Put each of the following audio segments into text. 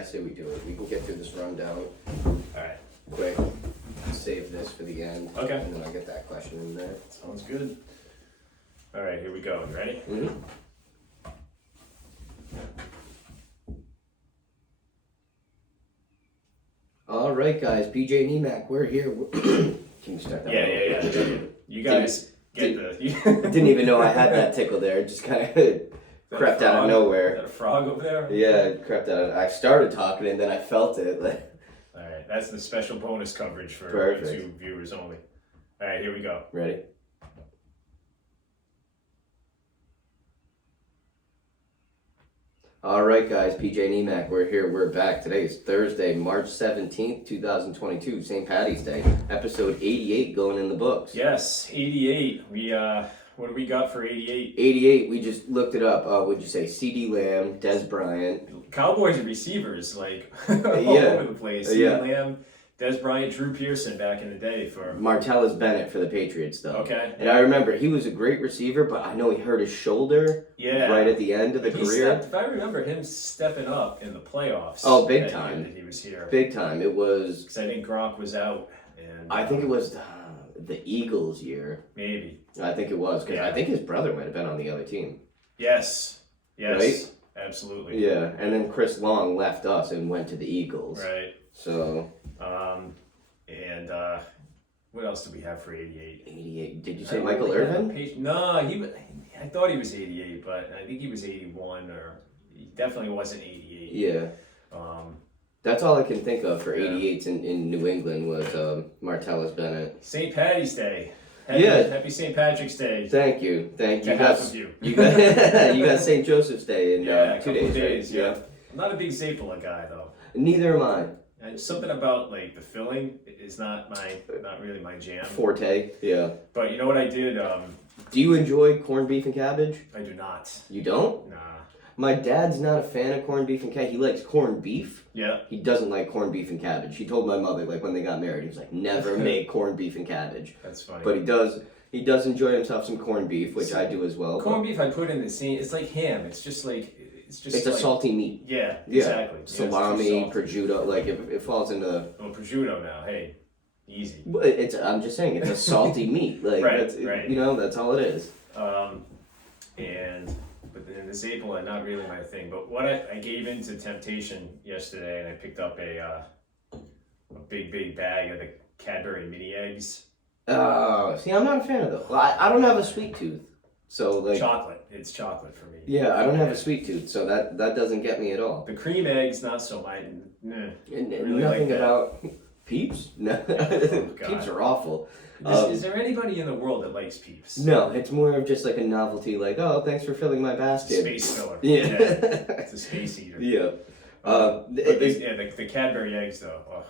I say we do it. We can get through this rundown Alright. quick. Save this for the end. Okay. And then I'll get that question in there. Sounds good. Alright, here we go. You ready? Mm-hmm. All right, guys. PJ and EMAC, we're here. Can you start that? Yeah. You guys get the... Didn't even know I had that tickle there. It just kind of crept out of nowhere. Is that a frog over there? Yeah, it crept out. I started talking and then I felt it. Alright, that's the special bonus coverage for YouTube viewers only. Alright, here we go. Ready? All right, guys, PJ and EMAC, we're here, we're back. Today is Thursday, March 17th, 2022, St. Patty's Day, episode 88 going in the books. Yes, 88. What do we got for 88? 88, we just looked it up. What'd you say? CeeDee Lamb, Des Bryant. Cowboys receivers, like, all over the place. CeeDee Lamb, Des Bryant, Drew Pearson back in the day for... Martellus Bennett for the Patriots, though. Okay. And I remember he was a great receiver, but I know he hurt his shoulder right at the end of the career. If I remember him stepping up in the playoffs. Oh, big time. That he was here. Big time. It was... Because I think Gronk was out. And I think it was the Eagles year. Maybe. I think it was, because I think his brother might have been on the other team. Yes. Right? Absolutely. Yeah, and then Chris Long left us and went to the Eagles. Right. So... and what else did we have for 88? 88. Did you say Michael Irvin? No, I thought he was 88, but I think he was 81, or he definitely wasn't 88. Yeah. That's all I can think of for 88s in New England was Martellus Bennett. St. Patty's Day. Happy St. Patrick's Day. Thank you. To half of you. You got St. Joseph's Day in 2 days, right? Yeah. I'm not a big Zapala guy, though. Neither am I. Something about like the filling is not really my jam. Forte, yeah. But you know what I did? Do you enjoy corned beef and cabbage? I do not. You don't? Nah. My dad's not a fan of corned beef and cabbage. He likes corned beef. Yeah. He doesn't like corned beef and cabbage. He told my mother, like when they got married, he was like, never make corned beef and cabbage. That's funny. But he does enjoy himself some corned beef, which I do as well. Corned beef I put in the same. It's like ham. It's just like. It's a salty meat. Yeah, exactly. Salami, prosciutto, like it falls into... Well, prosciutto now, hey, easy. I'm just saying, it's a salty meat. Like, right. You know, that's all it is. But then the Zapala, not really my thing. But what I gave into temptation yesterday, and I picked up a big bag of the Cadbury mini eggs. Oh, see, I'm not a fan of those. Well, I don't have a sweet tooth. So like chocolate. It's chocolate for me. Yeah, I don't have a sweet tooth, so that doesn't get me at all. The cream eggs, not so much. Really nothing like about Peeps? No, Peeps are awful. Is there anybody in the world that likes Peeps? No, it's more of just like a novelty, like, oh, thanks for filling my basket. Space filler. Yeah. It's a space eater. Yeah. The Cadbury eggs though. Ugh.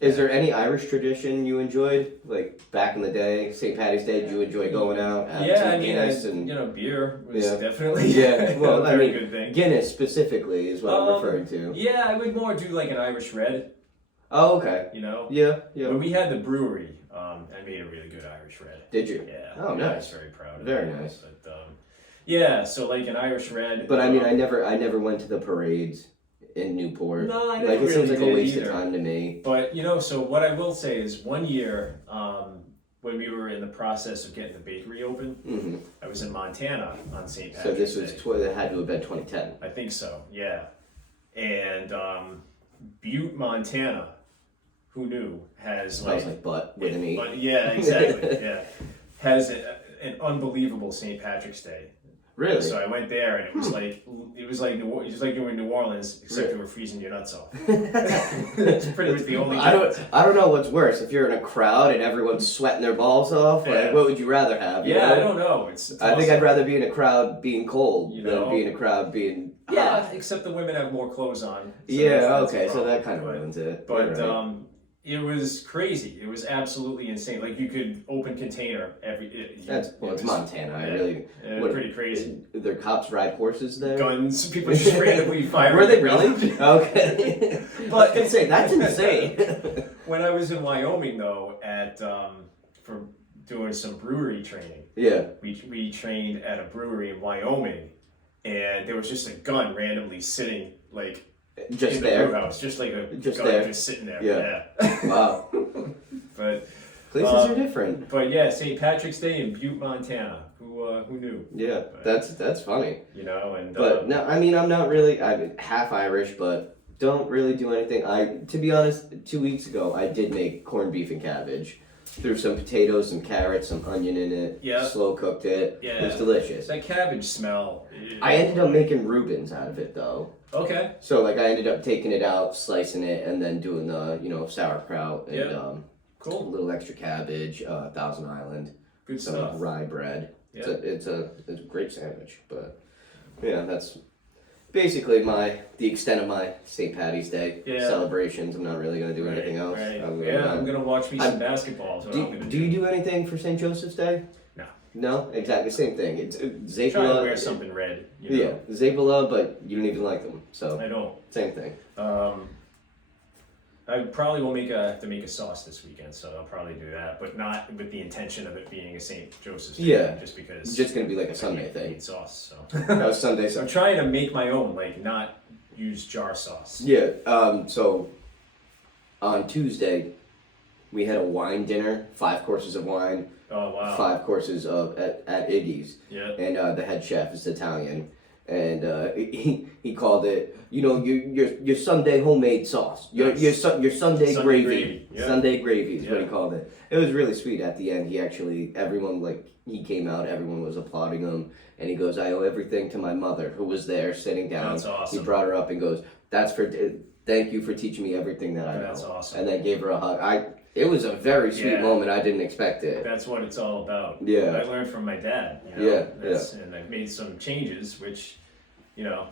Is there any Irish tradition you enjoyed, like back in the day, St. Patty's Day? Did you enjoy going out? Guinness beer was definitely well, a very good thing. Guinness specifically is what I'm referring to. Yeah, I would more do like an Irish red. Oh, okay. You know? Yeah. When we had the brewery, I made a really good Irish red. Did you? Yeah. Oh, nice. I was very proud of it. Very nice. But so like an Irish red. But I mean, I never went to the parades in Newport. No, I never it seems like a waste either. of time to me. But so what I will say is one year, when we were in the process of getting the bakery open, I was in Montana on St. Patrick's Day. So this it had to have been 2010. I think so, yeah. And Butte, Montana, who knew, has Smells like butt with an E. Yeah, exactly. Yeah, has an unbelievable St. Patrick's Day. Really? So I went there, and it was like doing New Orleans, except you were freezing your nuts off. It's pretty much the only. I don't know what's worse, if you're in a crowd and everyone's sweating their balls off. Like, what would you rather have? I don't know. It's I think I'd rather be in a crowd being cold than be in a crowd being hot. Yeah, except the women have more clothes on. So that's so that kind of ruins it. But it was crazy. It was absolutely insane. Like you could open container it's Montana. Pretty crazy. Their cops ride horses there. Guns. People just randomly fire. Were they really? Okay. But I can say that's insane. When I was in Wyoming, though, for doing some brewery training. Yeah. We trained at a brewery in Wyoming, and there was just a gun randomly sitting like Just in there. the brew house, just like a Just guy there. just sitting there. Yeah. Wow. But Places are different. But yeah, St. Patrick's Day in Butte, Montana. Who knew? Yeah, But, that's funny. You know, and But no, I mean, I'm not really. I'm half Irish, but don't really do anything. To be honest, 2 weeks ago I did make corned beef and cabbage. Threw some potatoes, some carrots, some onion in it. Yeah. Slow cooked it. Yeah. It was delicious. that cabbage smell. I ended up making Reubens out of it though. Okay. So like I ended up taking it out, slicing it, and then doing the sauerkraut and Yeah. a Cool. little extra cabbage, Thousand Island, Good some stuff. rye bread. Yeah. It's a great sandwich. But yeah, that's basically the extent of my St. Patty's Day celebrations. I'm not really gonna do anything else. Right. I'm I'm gonna watch me some basketball. So Do you do anything for St. Joseph's Day? No. No, exactly same thing. It's Try to wear Zapola. something red. You know? Yeah, Zapola, but you don't even like them. So I don't. same thing. I probably will have to make a sauce this weekend, so I'll probably do that, but not with the intention of it being a St. Joseph's Day. Yeah. Just because It's just gonna be like a I Sunday hate thing. sauce. That So was Sunday. I'm trying to make my own, like not use jar sauce. Yeah. So on Tuesday, we had a wine dinner, 5 courses of wine, Oh wow. 5 courses at Iggy's, Yeah. and the head chef is Italian, and he called it, your Sunday homemade sauce, your Sunday Sunday gravy, gravy, yeah. Sunday gravy is what he Yeah. called it. It was really sweet. At the end, he came out, everyone was applauding him, and he goes, "I owe everything to my mother, who was there sitting down." That's awesome. He brought her up and goes, "Thank you for teaching me everything that I know." That's awesome. And then gave her a hug. It was a very sweet Yeah. moment. I didn't expect it. That's what it's all about. Yeah. I learned from my dad. You know? Yeah, And I've made some changes, which,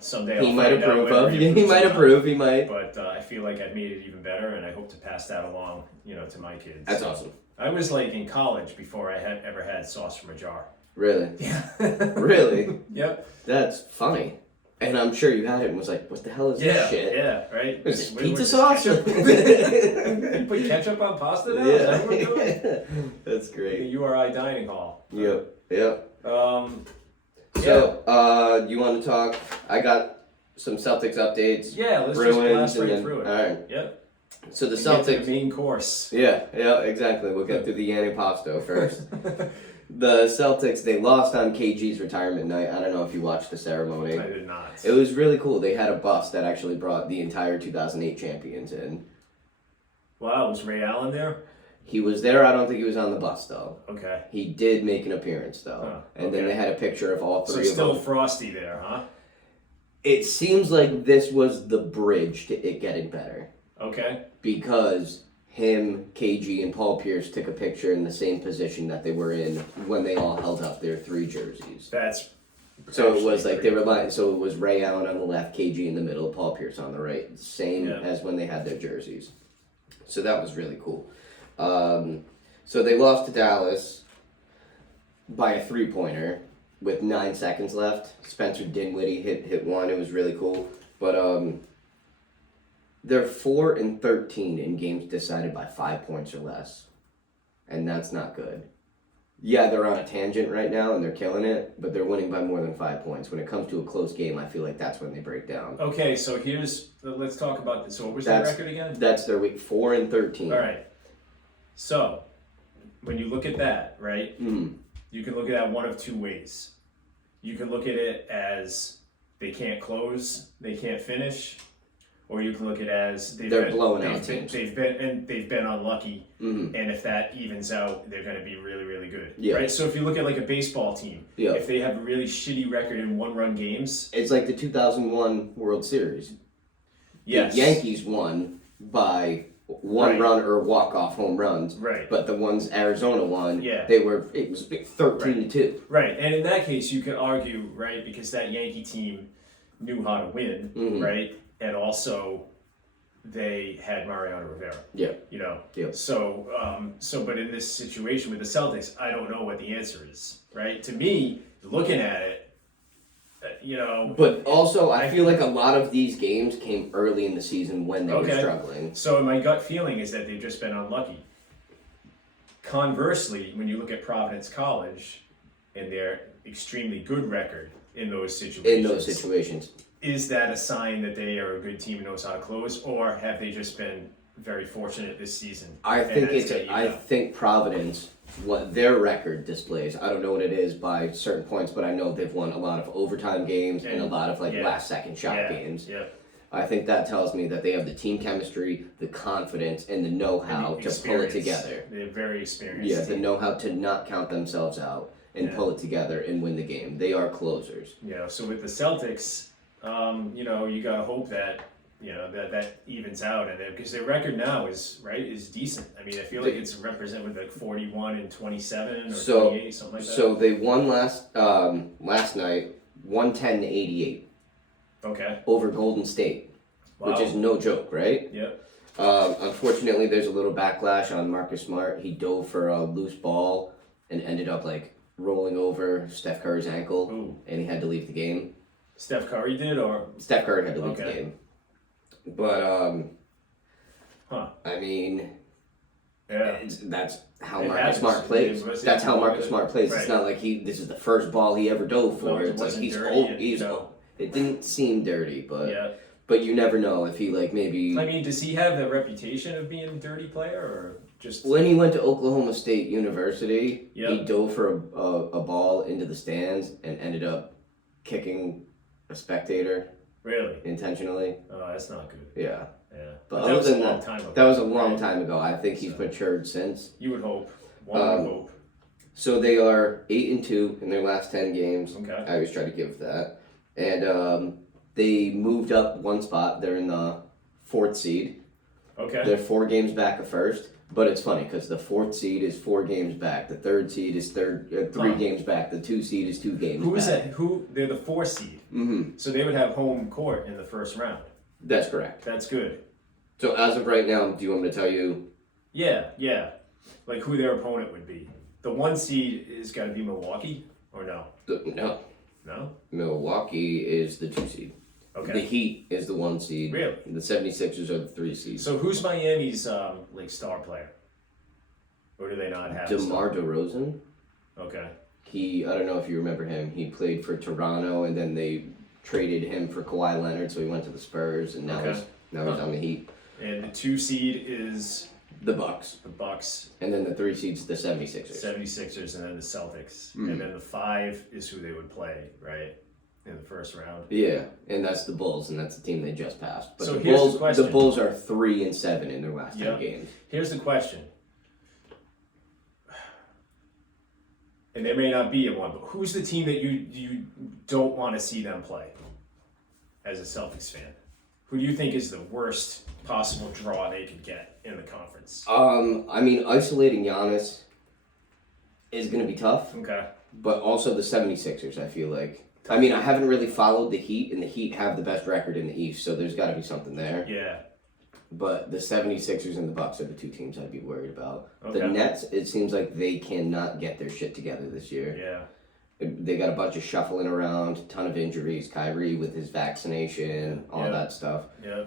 someday He I'll might find out approve whether of. he He approves might or not. approve. He might. But I feel like I've made it even better, and I hope to pass that along, to my kids. That's awesome. I was like in college before I had ever had sauce from a jar. Really? Yeah. Really? Yep. That's funny. And I'm sure you had it and was like, "What the hell is Yeah. this shit? Yeah. Right. Is this What pizza this, sauce?" ketchup? You put ketchup on pasta now? Is that what we're doing? Yeah. That's The great. URI dining hall. Yep. Yep. Um. So, you want to talk? I got some Celtics updates. Yeah. Let's Bruins, just blast and right then, through it. all right. Yep. So the And get to Celtics. the main course. Yeah, exactly. We'll get through the antipasto first. The Celtics, they lost on KG's retirement night. I don't know if you watched the ceremony. I did not. It was really cool. They had a bus that actually brought the entire 2008 champions in. Wow, was Ray Allen there? He was there. I don't think he was on the bus, though. Okay. He did make an appearance, though. Oh, and then okay. they had a picture of all So three of still them. frosty there, huh? It seems like this was the bridge to it getting better. Okay. Because him, KG, and Paul Pierce took a picture in the same position that they were in when they all held up their 3 jerseys. That's So it was actually like they were pretty like, so it was Ray Allen on the left, KG in the middle, Paul Pierce on the right, same Yeah. as when they had their jerseys. So that was really cool. So they lost to Dallas by a 3-pointer with 9 seconds left. Spencer Dinwiddie hit one. It was really cool. But they're 4-13 in games decided by 5 points or less, and that's not good. Yeah, they're on a tangent right now and they're killing it, but they're winning by more than 5 points. When it comes to a close game, I feel like that's when they break down. Okay, so let's talk about this. So what was the record again? That's their week, 4-13. All right. So when you look at that, right, Mm. you can look at that one of two ways. You can look at it as they can't close, they can't finish, or you can look at it as They're blowing out teams. they've been unlucky, Mhm. and if that evens out, they're going to be really, really good. Yeah. Right. So if you look at like a baseball team, Yeah. if they have a really shitty record in one-run games, It's like the 2001 World Series. yes, The Yankees won by one Right. run or walk-off home runs. Right. But the ones Arizona won, Yeah. it was 13-2. Right, and in that case, you could argue, right, because that Yankee team knew how to win, Mhm. right, and also they had Mariano Rivera. Yeah. Yeah. So, but in this situation with the Celtics, I don't know what the answer is, right? To me, looking at it, But also, I feel like a lot of these games came early in the season when they were Okay. struggling. So my gut feeling is that they've just been unlucky. Conversely, when you look at Providence College and their extremely good record, in those situations. In those situations. Is that a sign that they are a good team and knows how to close, or have they just been very fortunate this season? I think Providence, what their record displays, I don't know what it is by certain points, but I know they've won a lot of overtime games and a lot of last second shot games. Yeah. I think that tells me that they have the team chemistry, the confidence, and the know-how to pull it together. They're very experienced. Yeah, the know-how to not count themselves out and pull it together and win the game. They are closers. Yeah. So with the Celtics, you gotta hope that that evens out, and because their record now is decent. I mean, I feel like it's represented with 41 and 27 or 28, something like that. So they won last night, 110-88. Okay. Over Golden State, which is no joke, right? Yep. Unfortunately, there's a little backlash on Marcus Smart. He dove for a loose ball and ended up rolling over Steph Curry's ankle, and he had to leave the game. Steph Curry did, or Steph Curry had to leave the game. But I mean, that's how Marcus Smart plays. That's how Marcus Smart plays. Right. It's not like this is the first ball he ever dove for. It's like he's old. He's old. It didn't seem dirty, but you never know if he maybe. I mean, does he have the reputation of being a dirty player, or just when he went to Oklahoma State University, he dove for a ball into the stands and ended up kicking a spectator. Really? Intentionally. Oh, that's not good. Yeah. Yeah. But other than that, that was a long time ago. I think he's matured since. You would hope. One would hope. So they are 8-2 in their last 10 games. Okay. I always try to give that. And they moved up one spot. They're in the 4th seed. Okay. They're 4 games back of first. But it's funny because the 4th seed is 4 games back. The 3rd seed is 3 games back. The 2 seed is 2 games back. Who is that? They're the 4 seed. Mm-hmm. So they would have home court in the first round. That's correct. That's good. So as of right now, do you want me to tell you? Yeah. Like who their opponent would be. The 1 seed is got to be Milwaukee, or no? No. No? Milwaukee is the 2 seed. Okay. The Heat is the 1 seed. Really? The 76ers are the 3 seed. So who's Miami's star player? Or do they not have DeMar DeRozan. Okay. I don't know if you remember him. He played for Toronto, and then they traded him for Kawhi Leonard, so he went to the Spurs, and now he's on the Heat. And the 2 seed is the Bucks. The Bucks. And then the 3 seed's the 76ers. 76ers, and then the Celtics. And then the 5 is who they would play, right? In the first round. Yeah, and that's the Bulls, and that's the team they just passed. But so the the question. The Bulls are 3-7 in their last 10 games. Here's the question. And there may not be a one, but who's the team that you don't want to see them play as a Celtics fan? Who do you think is the worst possible draw they could get in the conference? I mean, isolating Giannis is going to be tough. Okay. But also the 76ers, I feel like. I mean, I haven't really followed the Heat, and the Heat have the best record in the East, so there's got to be something there. Yeah. But the 76ers and the Bucks are the 2 teams I'd be worried about. Okay. The Nets, it seems like they cannot get their shit together this year. Yeah. They got a bunch of shuffling around, ton of injuries, Kyrie with his vaccination, all that stuff. Yeah.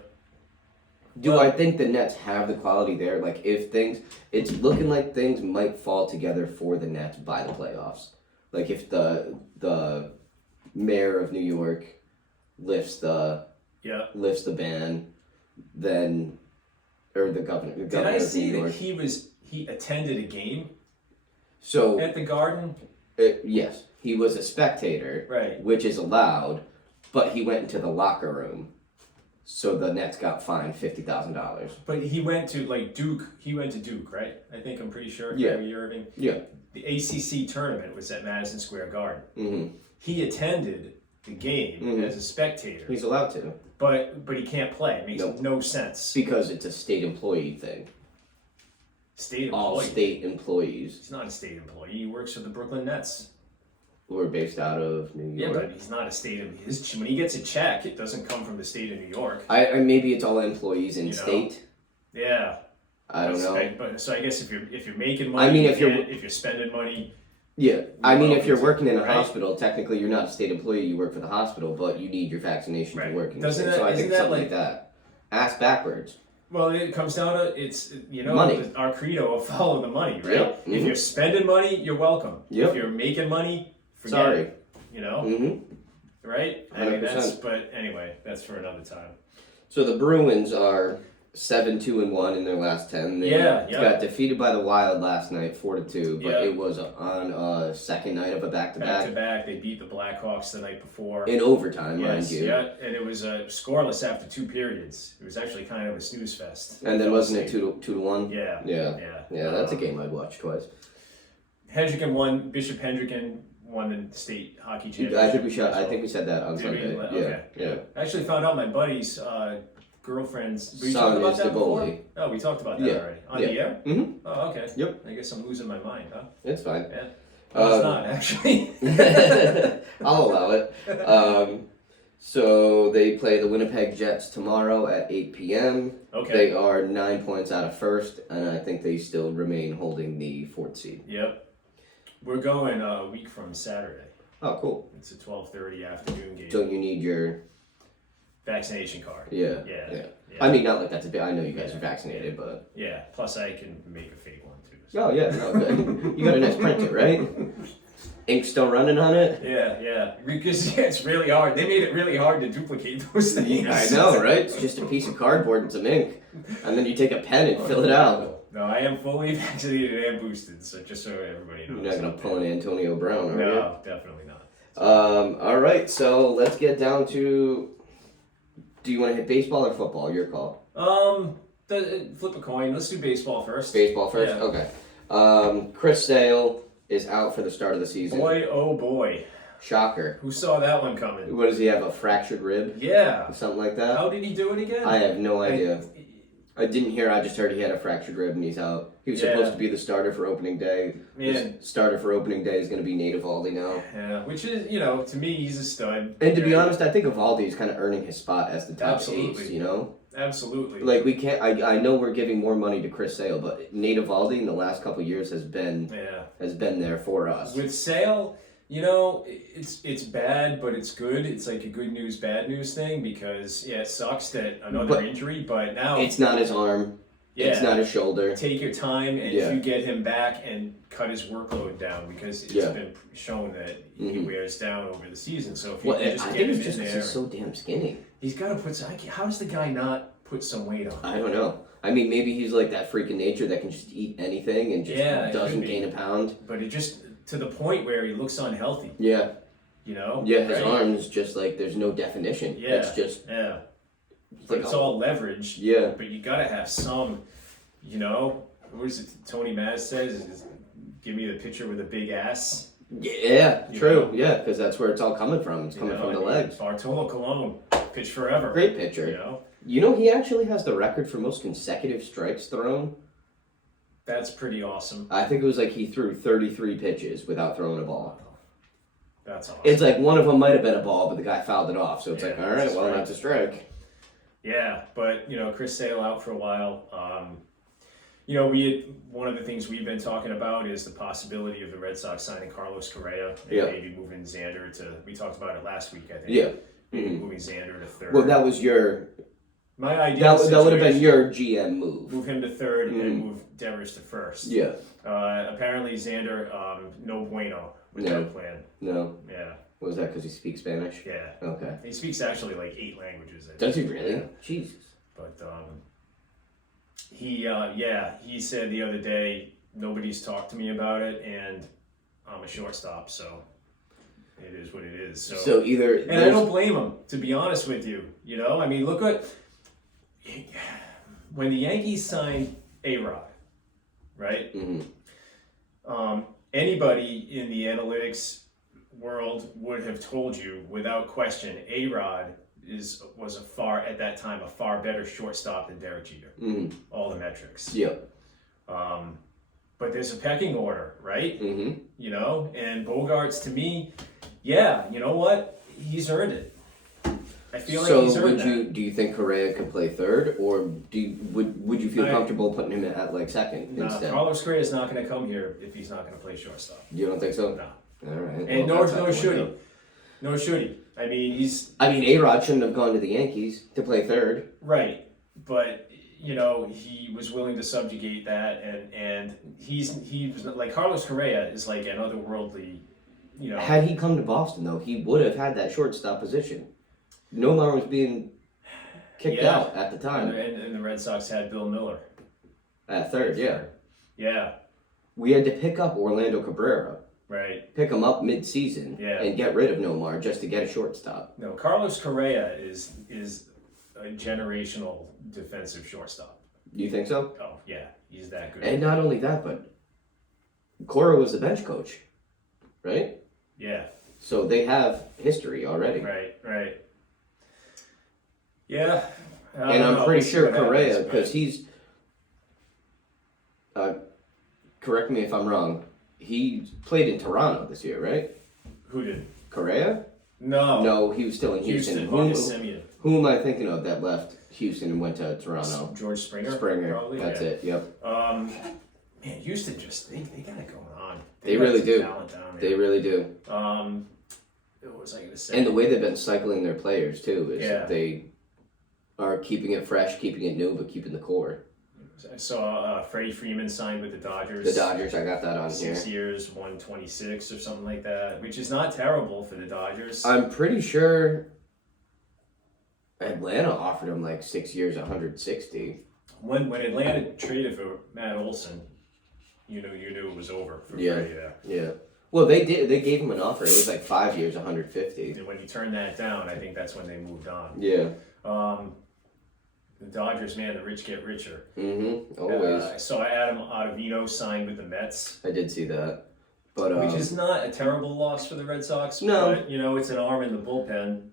I think the Nets have the quality there? It's looking like things might fall together for the Nets by the playoffs. Like if the mayor of New York lifts the ban, then or the governor. Did I see that he attended a game? So at the Garden. Yes, he was a spectator, right? Which is allowed, but he went into the locker room, so the Nets got fined $50,000. But he went to Duke. He went to Duke, right? I'm pretty sure. Yeah. Kyrie Irving. Yeah. The ACC tournament was at Madison Square Garden. Mm-hmm. He attended the game as a spectator. He's allowed to. But he can't play. It makes no sense. Because it's a state employee thing. State employee? All state employees. He's not a state employee. He works for the Brooklyn Nets. Who are based out of New York. Yeah, but he's not a state employee. When he gets a check, it doesn't come from the state of New York. Maybe it's all employees in state. Yeah. I don't know. But so I guess if you're making money, if you're spending money. Yeah, if you're working in a hospital, technically you're not a state employee. You work for the hospital, but you need your vaccination to work. So I think something like that. Ass backwards. Well, it comes down to money. Our credo of follow the money, right? Yep. Mm-hmm. If you're spending money, you're welcome. Yep. If you're making money, forget Sorry. it. right? I mean, 100%. but anyway, that's for another time. So the Bruins are 7-2-1 in their last 10. They got defeated by the Wild last night, 4-2, but it was on a second night of a back-to-back. Back-to-back, they beat the Blackhawks the night before. In overtime, mind you. Yeah, and it was scoreless after 2 periods. It was actually kind of a snooze fest. And then wasn't it 2-1? Yeah. That's a game I'd watch twice. Bishop Hendricken won the state hockey championship. I think we said that on Sunday. Yeah. I actually found out my buddy's girlfriend's son about is that the before? goalie. Oh, we talked about that already. On the air? Mm-hmm. Oh, okay. Yep. I guess I'm losing my mind, huh? It's fine. Yeah. No, it's not, actually. I'll allow it. So they play the Winnipeg Jets tomorrow at 8 p.m. Okay. They are 9 points out of first, and I think they still remain holding the 4th seed. Yep. We're going a week from Saturday. Oh, cool. It's a 12:30 afternoon game. Don't you need your vaccination card? Yeah. I mean, not like that's a bit. I know you guys are vaccinated, but yeah. Plus, I can make a fake one too. Oh yeah, no, good. You got a nice printer, right? Ink still running on it? Yeah. Because it's really hard. They made it really hard to duplicate those things. I know, right? It's just a piece of cardboard and some ink, and then you take a pen and fill it out. No, I am fully vaccinated and boosted, so just so everybody knows. You're not gonna pull an Antonio Brown, are you? No, definitely not. All right, so let's get down to. Do you want to hit baseball or football? Your call. Flip a coin. Let's do baseball first. Baseball first. Yeah. Okay. Chris Sale is out for the start of the season. Boy, oh boy. Shocker. Who saw that one coming? What does he have? A fractured rib? Yeah. Something like that? How did he do it again? I have no idea. I didn't hear. I just heard he had a fractured rib and he's out. He was supposed to be the starter for opening day. Yeah. The starter for opening day is going to be Nate Eovaldi now. Yeah, which is, to me, he's a stud. And to be honest, I think Eovaldi is kind of earning his spot as the top ace, Absolutely. Like, we can't, I know we're giving more money to Chris Sale, but Nate Eovaldi in the last couple of years has been there for us. With Sale, it's bad, but it's good. It's like a good news, bad news thing because, it sucks that another injury, but now... It's not his arm. Yeah. It's not his shoulder. Take your time, and if you get him back and cut his workload down, because it's been shown that he wears down over the season. So if you just get him in there, he's so damn skinny. He's got to put. How does the guy not put some weight on? I don't know. I mean, maybe he's like that freak of nature that can just eat anything and just doesn't gain a pound. But it just to the point where he looks unhealthy. Yeah. Yeah, his arms just like there's no definition. Yeah. It's just But it's all leverage. Yeah. But you gotta have some. What is it? Tony Maz says, is give me the pitcher with a big ass. Yeah, true. Yeah, because that's where it's all coming from. It's coming from the legs. Bartolo Colon, pitch forever. Great pitcher. He actually has the record for most consecutive strikes thrown. That's pretty awesome. I think it was like he threw 33 pitches without throwing a ball. That's awesome. It's like one of them might have been a ball, but the guy fouled it off. So it's like, all right, well, that's a strike. Yeah, but Chris Sale out for a while. One of the things we've been talking about is the possibility of the Red Sox signing Carlos Correa and maybe moving Xander to. We talked about it last week, I think. Yeah. Maybe moving Xander to third. Well, that was my idea. That would have been your GM move. Move him to third and move Devers to first. Yeah. Apparently Xander, no bueno with that plan. No. Yeah. Was that because he speaks Spanish? Yeah. Okay. He speaks actually like 8 languages. Does he really? Yeah. Jesus. But he said the other day, nobody's talked to me about it, and I'm a shortstop, so it is what it is. So either... And I don't blame him, to be honest with you. I mean, look at... When the Yankees signed A-Rod, right? Mm-hmm. Anybody in the analytics world would have told you, without question, A-Rod was at that time a far better shortstop than Derek Jeter. Mm-hmm. All the metrics. Yep. But there's a pecking order, right? Mm-hmm. And Bogarts, to me, you know what? He's earned it. I feel like he's earned it. Do you think Correa could play third, or would you feel comfortable putting him at like second instead? Carlos Correa is not going to come here if he's not going to play shortstop. You don't think so? No. All right. And nor should he. Nor should he. I mean, A-Rod shouldn't have gone to the Yankees to play third. Right. But, he was willing to subjugate that, and he was like, Carlos Correa is like an otherworldly you know. Had he come to Boston, though, he would have had that shortstop position. Nomar was being kicked out at the time. And the Red Sox had Bill Miller. At third, yeah. Yeah. We had to pick up Orlando Cabrera. Right. Pick him up mid-season and get rid of Nomar just to get a shortstop. No, Carlos Correa is a generational defensive shortstop. You think so? Oh, yeah. He's that good. And not only that, but Cora was the bench coach, right? Yeah. So they have history already. Right. Yeah. And I'm pretty sure Correa, because he's... correct me if I'm wrong. He played in Toronto this year, right? Who did? Correa? No. No, he was still in Houston. Marcus Semien. Who am I thinking of that left Houston and went to Toronto? George Springer? Probably. That's it, yep. Man, Houston just, they got it going on. They really do. Talent down there. They really do. What was I going to say? And the way they've been cycling their players, too, is that they are keeping it fresh, keeping it new, but keeping the core. I saw Freddie Freeman signed with the Dodgers. The Dodgers, I got that on 6 years, 126 or something like that, which is not terrible for the Dodgers. I'm pretty sure Atlanta offered him like 6 years, 160. When Atlanta traded for Matt Olson, you knew it was over for Freddie there. Yeah. Well, they did. They gave him an offer. It was like 5 years, 150. And when he turned that down, I think that's when they moved on. Yeah. The Dodgers, man, the rich get richer. Mm-hmm. Always. I saw Adam Ottavino signed with the Mets. I did see that. But which is not a terrible loss for the Red Sox. No. But, it's an arm in the bullpen.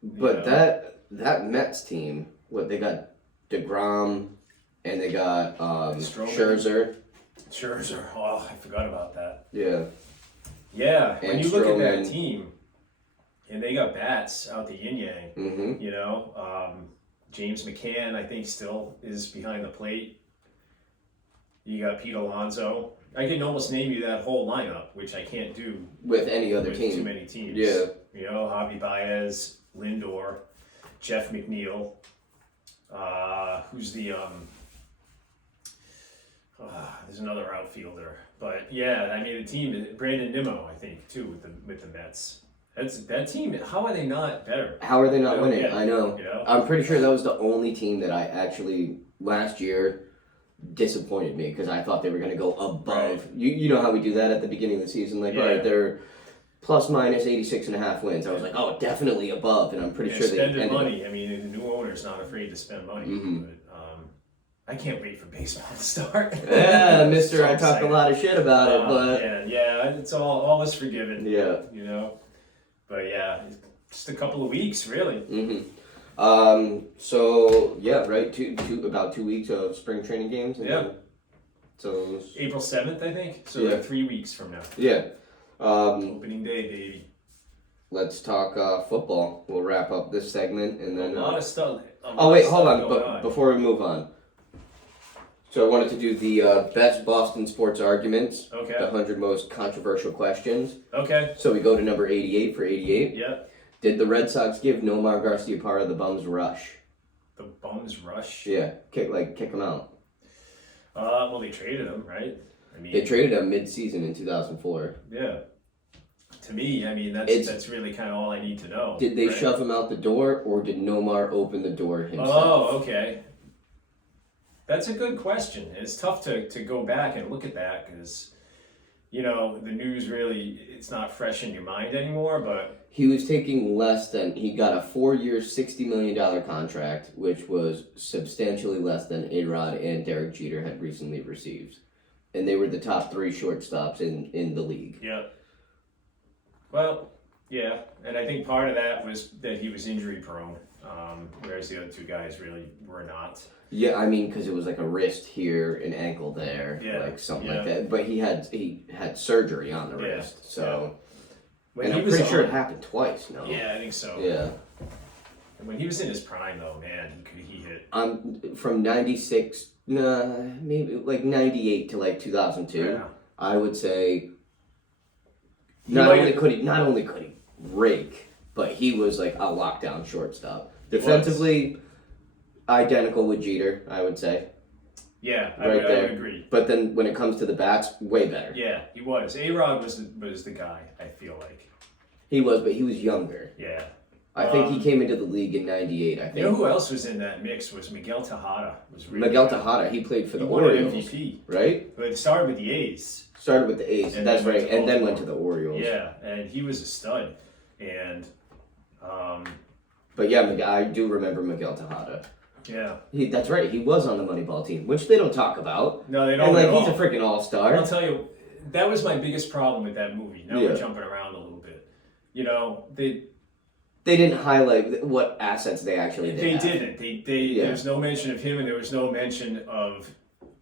But that Mets team, they got DeGrom and they got Scherzer. Scherzer. Oh, I forgot about that. Yeah. Yeah. And when you look Stroman. at that team, and they got bats out the yin-yang, mm-hmm. James McCann, I think, still is behind the plate. You got Pete Alonso. I can almost name you that whole lineup, which I can't do with any other team. Too many teams. Yeah. Javi Baez, Lindor, Jeff McNeil. Who's the there's another outfielder, but the team. Brandon Nimmo, I think, too, with the Mets. That team. How are they not better? How are they not winning? I know. You I'm pretty sure that was the only team that I actually last year disappointed me because I thought they were going to go above. Right. You know how we do that at the beginning of the season, like all right, they're plus minus 86.5 wins. I was like, oh, definitely above, and I'm pretty sure they ended money. I mean, the new owner's not afraid to spend money. Mm-hmm. But, I can't wait for baseball to start. Yeah, Mister, I talked a lot of shit about it, but it's all is forgiven. Yeah, But just a couple of weeks, really. Mm-hmm. So right, about 2 weeks of spring training games. So April 7th, I think. So like 3 weeks from now. Yeah. Opening day, baby. Let's talk football. We'll wrap up this segment and then a lot of stuff. Hold on. But before we move on, so I wanted to do the best Boston sports arguments. Okay. The 100 most controversial questions. Okay. So we go to number 88 for 88. Yep. Did the Red Sox give Nomar Garciaparra the bum's rush? The bum's rush? Yeah, kick him out. Well, they traded him, right? They traded him mid-season in 2004. Yeah. To me, that's really kind of all I need to know. Did they shove him out the door, or did Nomar open the door himself? Oh, okay. That's a good question. It's tough to go back and look at that because, the news really, it's not fresh in your mind anymore, but... He was taking he got a 4-year, $60 million contract, which was substantially less than A-Rod and Derek Jeter had recently received. And they were the top 3 shortstops in the league. Yeah. Well, yeah. And I think part of that was that he was injury prone, whereas the other 2 guys really were not. Yeah, because it was like a wrist here, an ankle there, like something like that. But he had surgery on the wrist, so... And I'm pretty sure it happened twice, no? Yeah, I think so. Yeah. And when he was in his prime, though, man, he hit... From 96, maybe like 98 to like 2002, I would say... Not only could he rake, but he was like a lockdown shortstop. Defensively, identical with Jeter, I would say. Yeah, I Right there. would agree. But then when it comes to the bats, way better. Yeah, he was. A-Rod was the guy, I feel like. He was, but he was younger. Yeah. I think he came into the league in '98. I think. You know who else was in that mix was Miguel Tejada. Was really Miguel good. Tejada, he played for the He won an Orioles, MVP. right? But it started with the A's. Started with the A's, And that's then went right, to and then went Baltimore. to the Orioles. Yeah, and he was a stud. And, But yeah, I do remember Miguel Tejada. yeah. That's right, he was on the Moneyball team, which they don't talk about. No, they don't And at he's all. a freaking all-star. I'll tell you, that was my biggest problem with that movie. Now Yeah. we're jumping around a little bit. You know, They didn't highlight what assets they actually did. They have. didn't. There was no mention of him, and there was no mention of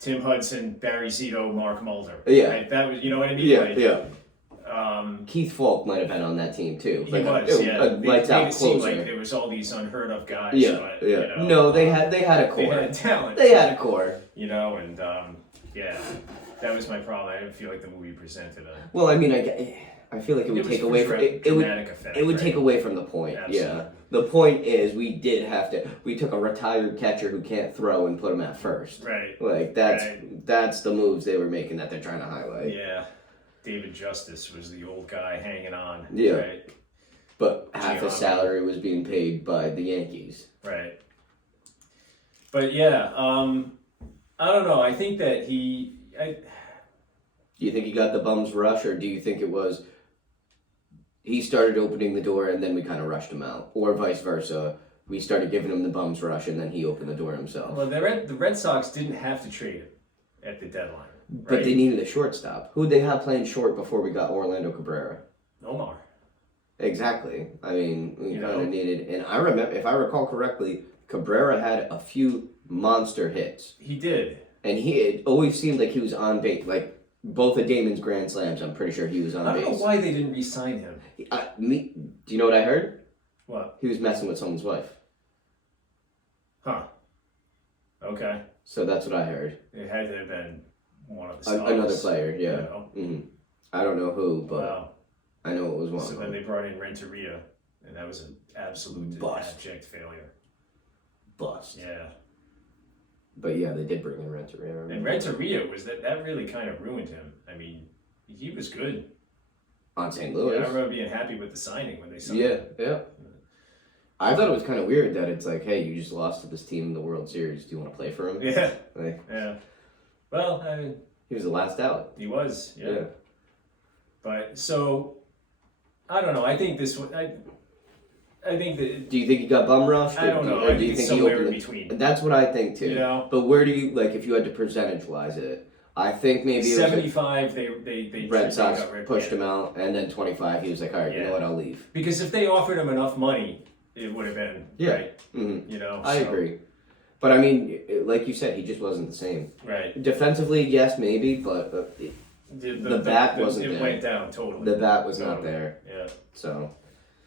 Tim Hudson, Barry Zito, Mark Mulder. Yeah. Right? That was, you know what I mean? Yeah, Like, yeah. Keith Falk might have been on that team too. He was, yeah. A They lights made out it seem closer. like there was all these unheard of guys. Yeah, but, yeah. You know, No, they had a they core. had talent. They had a core. You know, and yeah, that was my problem. I didn't feel like the movie presented a. Well, I mean, I feel like it would was take away for from it would dramatic effect, it would right? take away from the point. Absolutely. Yeah. The point is we took a retired catcher who can't throw and put him at first. Right. Like that's the moves they were making that they're trying to highlight. Yeah. David Justice was the old guy hanging on. Yeah. Right. But half his Giannis. salary was being paid by the Yankees. Right. But yeah, I don't know. I think that Do you think he got the bum's rush, or do you think it was he started opening the door and then we kind of rushed him out, or vice versa? We started giving him the bum's rush and then he opened the door himself. well, the Red Sox didn't have to trade him at the deadline, But right? they needed a shortstop. Who'd they have playing short before we got Orlando Cabrera? Omar. Exactly. I mean, we You kind know? of needed, and I remember, if I recall correctly, Cabrera had a few monster hits, He did. and it always seemed like he was on base. Like both of Damon's grand slams, I'm pretty sure he was on I don't base. know why they didn't re-sign him. Do you know what I heard? What? He was messing with someone's wife. Huh. Okay. So that's what I heard. It had to have been one of the stars. Another player, You yeah. know? hmm I don't know who, but Wow. I know it was one So of then them. they brought in Renteria, and that was an absolute Bust. abject failure. Bust. Yeah. But yeah, they did bring in Renteria. And Renteria was that really kind of ruined him. I mean, he was good. On St. Yeah, Louis. I remember being happy with the signing when they signed Yeah, him. yeah. I thought it was kind of weird that it's like, hey, you just lost to this team in the World Series. Do you want to play for him? Yeah. Like, Yeah. Well, I mean, he was the last out. he was. Yeah. Yeah. But so, I don't know. I think this one. I think that. Do you think he got bum rushed? I don't know. Or I do you think it's think he somewhere opened in the... between. That's what I think too. You know? But where do you, like, if you had to percentage-wise it, I think maybe it was 75. They Red Sox got rid- pushed him out, and then 25, he was like, all right, you Yeah. know what, I'll leave. Because if they offered him enough money, it would have been Yeah. right. Mm-hmm. You know. I so- agree. But I mean, like you said, he just wasn't the same. Right. Defensively, yes, maybe, but the bat wasn't it there. went down totally. the bat was not Totally. there. Yeah. So,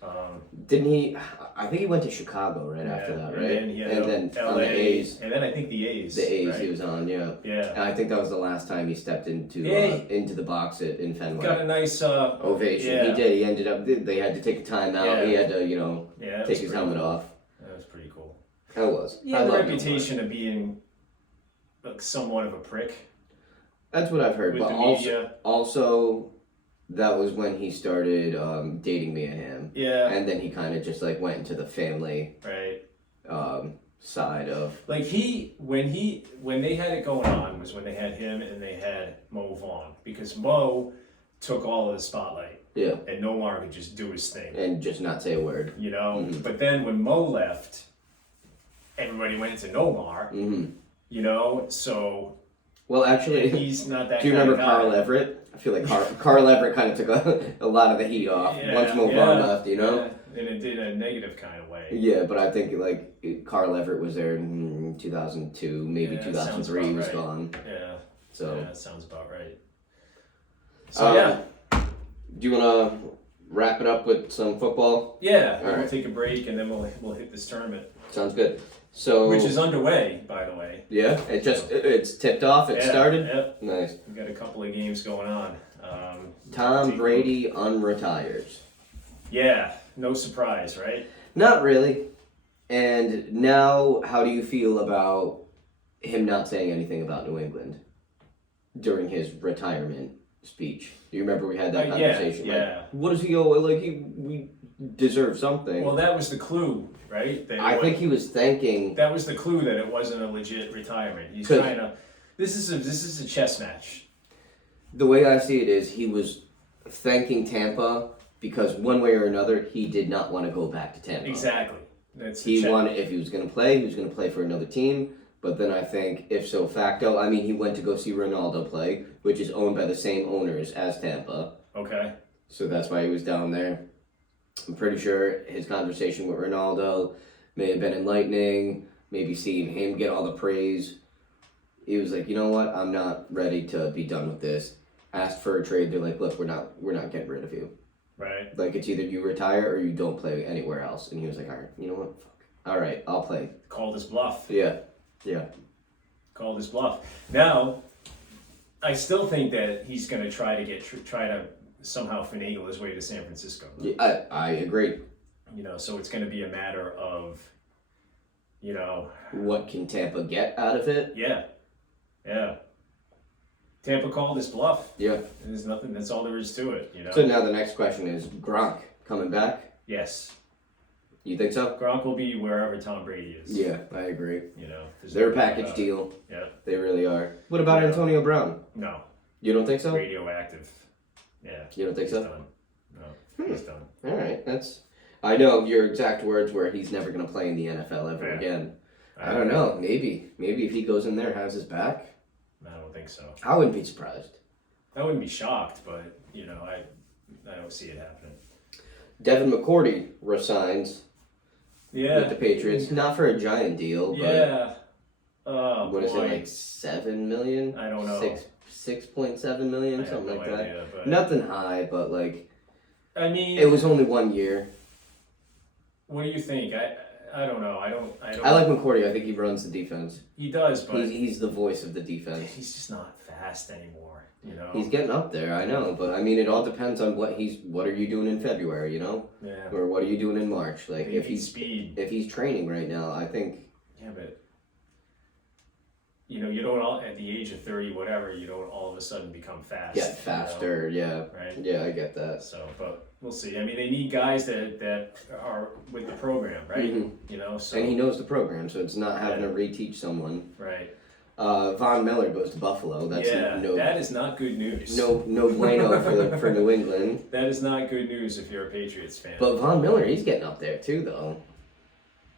Um, didn't he? I think he went to Chicago right after that, right? And then he had and then on LA, the A's. and then I think the A's. The A's right? he was on, yeah. Yeah. And I think that was the last time he stepped into the box in Fenway. Got a nice Ovation. Yeah. He did. He ended up. They had to take a timeout. Yeah. He had to, Yeah, that take was his pretty helmet cool. off. That was pretty cool. That was. He I had the love him. reputation of being like somewhat of a prick That's what I've heard. with But the also, media. also, that was when he started dating Mia Hamm, Yeah. and then he kind of just like went into the family Right. side of. Like when they had it going on was when they had him and they had Mo Vaughn, because Mo took all of the spotlight Yeah. and Nomar could just do his thing. And just not say a word. You know? Mhm. But then when Mo left, everybody went to Nomar, hmm you know, so Well, actually, he's not that do you kind remember of guy. Carl Everett? I feel like Carl Everett kind of took a lot of the heat off once Mo Vaughn left, you know? Yeah, and it did in a negative kind of way. Yeah, but I think Carl Everett was there in 2002, maybe Yeah, that sounds 2003 he was about right. gone. Yeah, So, yeah, that sounds about right. So yeah, do you want to wrap it up with some football? yeah, All we'll right. take a break and then we'll hit this tournament, Sounds good. So, which is underway, by the way. yeah, it's tipped off. It Yeah, started. Yep, Nice. we've got a couple of games going on. Tom take- Brady unretires. Yeah, no surprise, right? Not really. And now, how do you feel about him not saying anything about New England during his retirement speech. Do you remember we had that conversation? Yeah. Like, what does he owe? Like, we deserve something. Well, that was the clue, right? I think he was thanking. That was the clue that it wasn't a legit retirement. He's trying to. This is a chess match. The way I see it is, he was thanking Tampa because one way or another, he did not want to go back to Tampa. Exactly. He wanted, if he was going to play, he was going to play for another team. But then I think, if so facto, I mean, he went to go see Ronaldo play, which is owned by the same owners as Tampa. Okay. So that's why he was down there. I'm pretty sure his conversation with Ronaldo may have been enlightening, maybe seeing him get all the praise. He was like, you know what, I'm not ready to be done with this. Asked for a trade, they're like, look, we're not getting rid of you. Right. Like, it's either you retire or you don't play anywhere else. And he was like, all right, you know what, fuck. All right, I'll play. Called his bluff. Yeah. Called his bluff. Now, I still think that he's going to try to somehow finagle his way to San Francisco. Yeah, I agree. So it's going to be a matter of, what can Tampa get out of it? Yeah. Tampa called his bluff. Yeah. There's nothing. That's all there is to it. So now the next question is Gronk coming back? Yes. You think so? Gronk will be wherever Tom Brady is. Yeah, I agree. They're a package deal. Yeah. They really are. What about Antonio Brown? No. You don't think so? Radioactive. Yeah. You don't think He's so? Done. No. He's done. All right. I know your exact words were he's never going to play in the NFL ever again. I don't know. Maybe if he goes in there, has his back. I don't think so. I wouldn't be surprised. I wouldn't be shocked, but I don't see it happening. Devin McCourty resigns with the Patriots, not for a giant deal, but what is it, like $7 million? I don't know. 6.7 million, something like that. Idea, but Nothing high, but like. I mean, it was only 1 year. What do you think? I don't know. I like McCourty. I think he runs the defense. He does, but he's the voice of the defense. He's just not fast anymore. He's getting up there, I know, but I mean, it all depends on what are you doing in February, Yeah. or what are you doing in March? Like if he's training right now, I think. Yeah, but you don't at the age of 30, whatever, you don't all of a sudden become fast. Get faster, yeah. Right. Yeah, I get that. So, but we'll see. I mean, they need guys that are with the program, right? Mm-hmm. So. And he knows the program, so it's not having to reteach someone. Right. Von Miller goes to Buffalo. That is not good news. No bueno for New England. That is not good news if you're a Patriots fan. But Von Miller, he's getting up there too, though.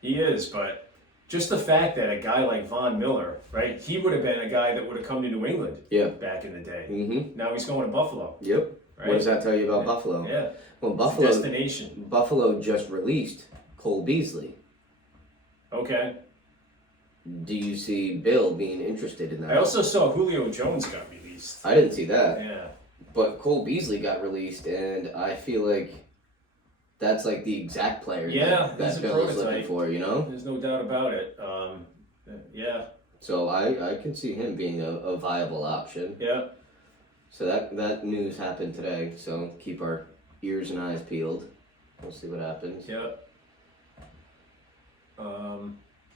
He is, but just the fact that a guy like Von Miller, right? He would have been a guy that would have come to New England. Back in the day. Mm-hmm. Now he's going to Buffalo. Yep. Right? What does that tell you about Buffalo? Yeah. Well, Buffalo. It's a destination. Buffalo just released Cole Beasley. Okay. Do you see Bill being interested in that? I also saw Julio Jones got released. I didn't see that. Yeah. But Cole Beasley got released, and I feel like that's like the exact player that Bill is looking for, There's no doubt about it. Yeah. So I can see him being a viable option. Yeah. So that news happened today, so keep our ears and eyes peeled. We'll see what happens. Yeah.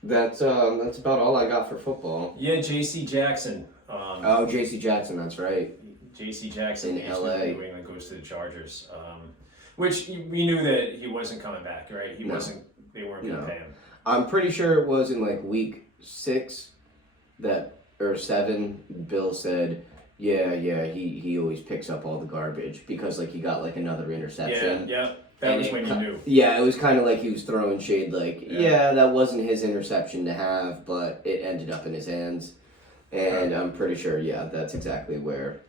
That's about all I got for football. Yeah, J.C. Jackson. J.C. Jackson, that's right. J.C. Jackson in L.A. New England goes to the Chargers, which we knew that he wasn't coming back, right? They weren't going to pay him. I'm pretty sure it was in like week 6 or 7. Bill said, yeah, he always picks up all the garbage because like he got like another interception. Yeah. That was when you knew. Yeah, it was kind of like he was throwing shade, like, that wasn't his interception to have, but it ended up in his hands. And I'm pretty sure, that's exactly where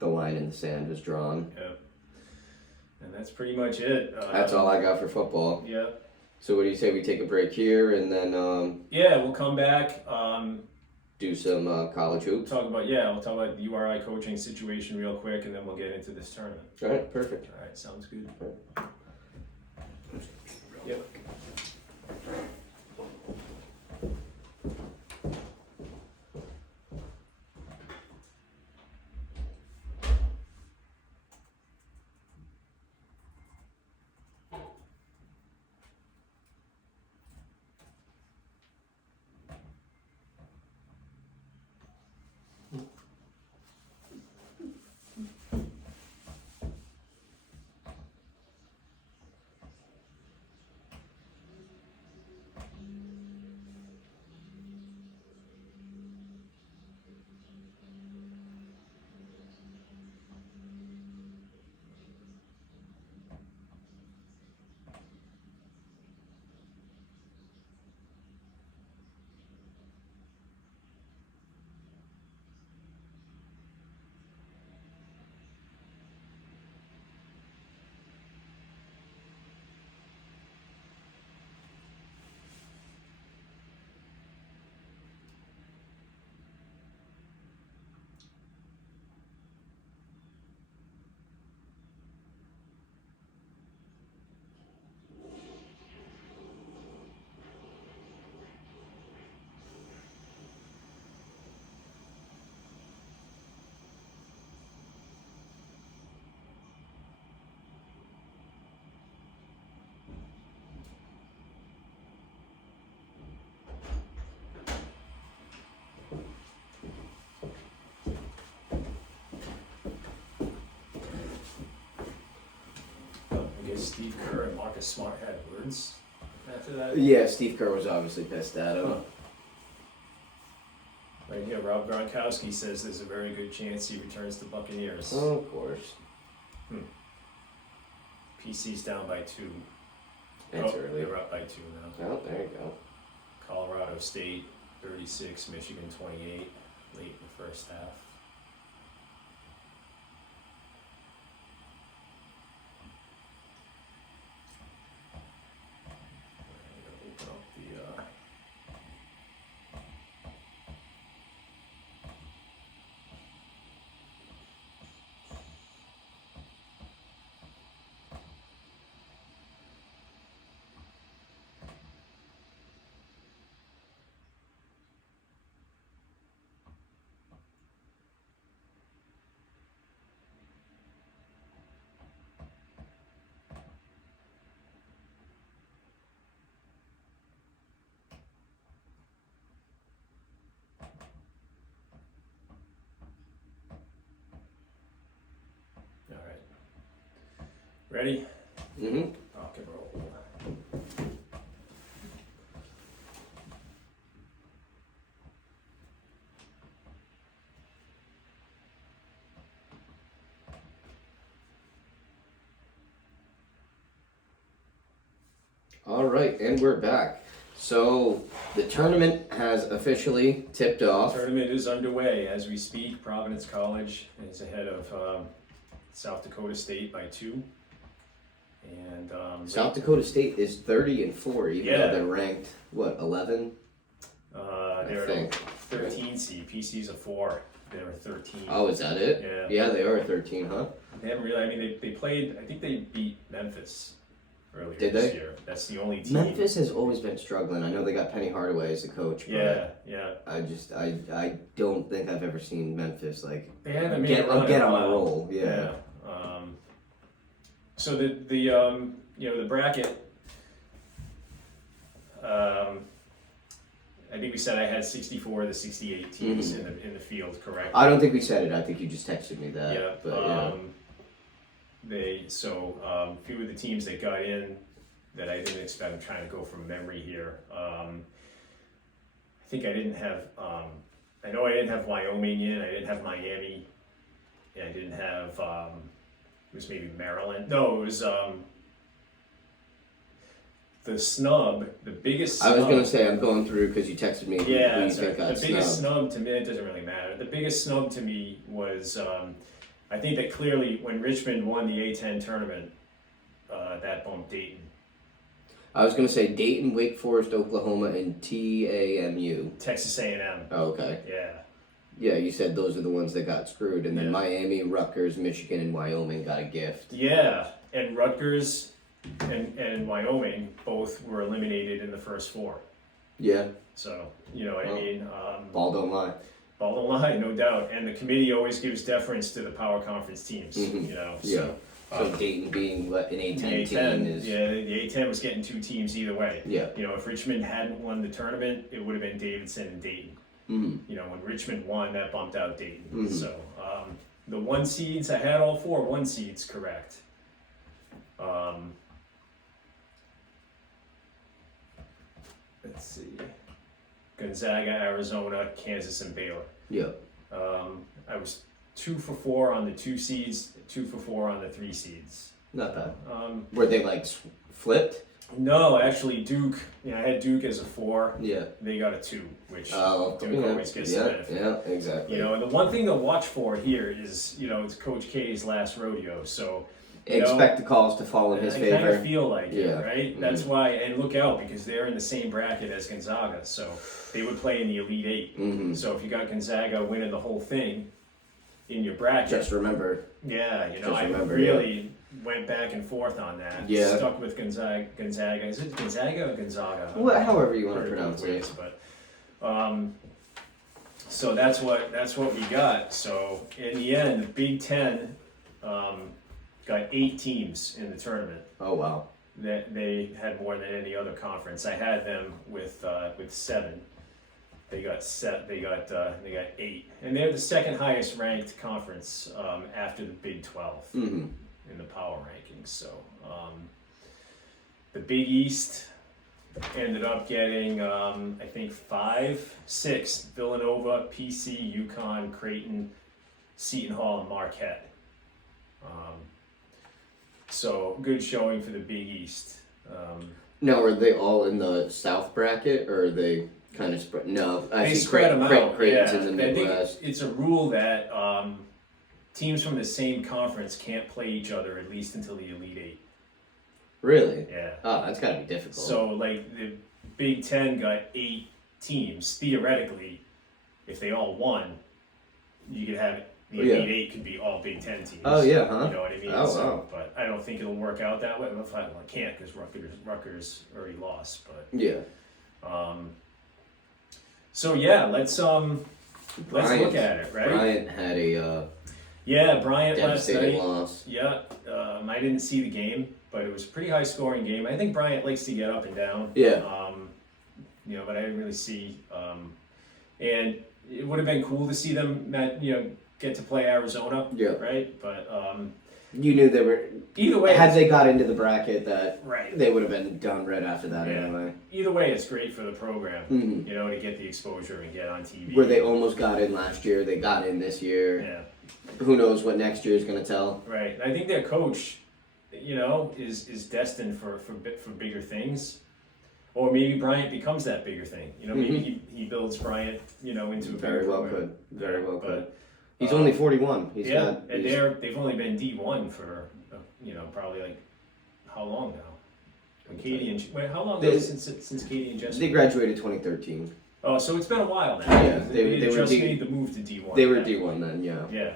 the line in the sand was drawn. Yeah. And that's pretty much it. That's all I got for football. Yeah. So what do you say we take a break here and then... we'll come back. Do some college hoops. We'll talk about the URI coaching situation real quick, and then we'll get into this tournament. All right, perfect. All right, sounds good. Right. Yep. Steve Kerr and Marcus Smart had words after that. Yeah, Steve Kerr was obviously pissed at him. Huh. Right here, Rob Gronkowski says there's a very good chance he returns to Buccaneers. Oh, of course. PC's down by 2. That's early. They're up by 2 now. Oh, there you go. Colorado State 36, Michigan 28, late in the first half. Open up the all right. Ready? Mm-hmm. Rock and roll. All right, and we're back. So the tournament has officially tipped off. Tournament is underway as we speak. Providence College is ahead of South Dakota State by 2. And South Dakota State is 30-4, even Yeah. though they're ranked, what, 11? they're I think. 13 seed. PC's a 4. They were 13. Oh, is that it? Yeah. Yeah, they are 13, huh? They haven't really. I mean, they played. I think they beat Memphis earlier Did this they? year. That's the only team. Memphis has always been struggling. I know they got Penny Hardaway as the coach, but Yeah. I don't think I've ever seen Memphis like They haven't made get a run on in a while. roll. Yeah. Yeah. So the you know, the bracket. I think we said I had 64 of the 68 teams in the field, correct? I don't think we said it. I think you just texted me that. Yeah. But yeah. A few of the teams that got in that I didn't expect. I'm trying to go from memory here. I think I didn't have. I know I didn't have Wyoming in. I didn't have Miami. And I didn't have. It was maybe Maryland. No, it was. The snub, the biggest snub. I was gonna say I'm going through because you texted me. Yeah, who you sorry. think got The biggest snubbed. snub to me, it doesn't really matter. The biggest snub to me was, I think that clearly when Richmond won the A10 tournament, that bumped Dayton. I was gonna say Dayton, Wake Forest, Oklahoma, and TAMU. Texas A&M. Oh, okay. Yeah. Yeah, you said those are the ones that got screwed, and then Yeah. Miami, Rutgers, Michigan, and Wyoming got a gift. Yeah, and Rutgers and Wyoming both were eliminated in the first 4. Yeah, So, you know what I Well, mean? ball don't lie. Ball don't lie, no doubt. And the committee always gives deference to the power conference teams, Mhm. you know. Yeah. So, So Dayton being what an the A10 A10, team is. yeah, the A10 was getting 2 teams either way. Yeah. You know, if Richmond hadn't won the tournament, it would have been Davidson and Dayton. Mm-hmm. You know, when Richmond won, that bumped out Dayton. Mhm. So the 1 seeds, I had all 4 1 seeds correct. Let's see. Gonzaga, Arizona, Kansas, and Baylor. Yeah. I was 2 for 4 on the 2 seeds, 2 for 4 on the 3 seeds. Not bad. Um, Were they like flipped? no, actually, Duke. Yeah, I had Duke as a 4. Yeah. They got a 2, which Oh, Duke always gets the yeah, benefit. yeah, exactly. You know, and the one thing to watch for here is, you know, it's Coach K's last rodeo, so you Expect the calls to fall in his I kind of favor. feel like Yeah. it, right? That's why, and look out because they're in the same bracket as Gonzaga, so they would play in the Elite 8. Mm-hmm. So if you got Gonzaga winning the whole thing in your bracket, Just remember. yeah, you know, just I remember, really went back and forth on that. Yeah. Stuck with Gonzaga. Gonzaga. Is it Gonzaga or Gonzaga? Well, however you want to Heard it pronounce both it. ways, but so that's what we got. So in the end, the Big Ten got 8 teams in the tournament. Oh wow. That they had more than any other conference. I had them with 7. They got 8, and they're the second highest ranked conference after the Big 12. Mm-hmm. in the power rankings. So the Big East ended up getting, I think 5-6, Villanova, PC, UConn, Creighton, Seton Hall, and Marquette. So good showing for the Big East. Now, are they all in the South bracket, or are they kind of spread? No, They spread them out. Creighton's Yeah, in the I think Midwest. it's a rule that teams from the same conference can't play each other at least until the Elite Eight. Really? Yeah. Oh, that's got to be difficult. So, like, the Big Ten got 8 teams. Theoretically, if they all won, you could have the Elite Eight could be all Big Ten teams. Oh, yeah, huh? You know what I mean? Oh, So, wow. but I don't think it'll work out that way. Well, I can't because Rutgers already lost. But Yeah. so yeah, let's look at it, right? Bryant had a Bryant last devastating night. loss. Yeah, I didn't see the game, but it was a pretty high scoring game. I think Bryant likes to get up and down. Yeah. But I didn't really see. And it would have been cool to see them, get to play Arizona. Yeah. Right, but You knew they were. either way, Had they got into the bracket, that right. they would have been done right after that Yeah. anyway. Either way, it's great for the program. Mhm. To get the exposure and get on TV. Where they almost got in last year, they got in this year. Yeah. Who knows what next year is going to tell? Right. And I think their coach, is destined for bigger things. Or maybe Bryant becomes that bigger thing. Maybe he builds Bryant, into a Very bigger well program. could. Very well could. But He's only 41. He's yeah, got. and he's- they've only been D1 for probably like how long now? When Katie and how long ago since Katie and Jess? They graduated 2013. Oh, so it's been a while now. Yeah, they were just D- made the move to D1. They were then. D1 then, yeah. Yeah.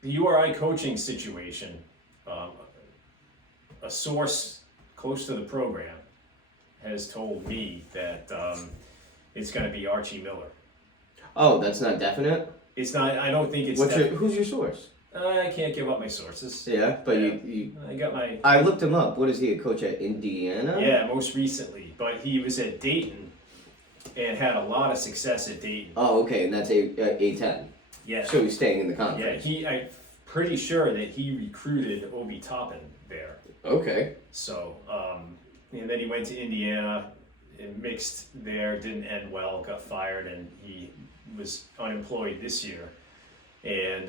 The URI coaching situation, a source close to the program has told me that it's going to be Archie Miller. Oh, that's not definite? It's not. I don't think it's. Who's your source? I can't give up my sources. Yeah, but Yeah. you I got my. I looked him up. What is he, a coach at Indiana? Yeah, most recently, but he was at Dayton and had a lot of success at Dayton. Oh, okay, and that's A10. Yeah. So he's staying in the Yeah, conference. I'm pretty sure that he recruited Obi Toppin there. Okay. So, and then he went to Indiana and mixed there, didn't end well, got fired, and he was unemployed this year. And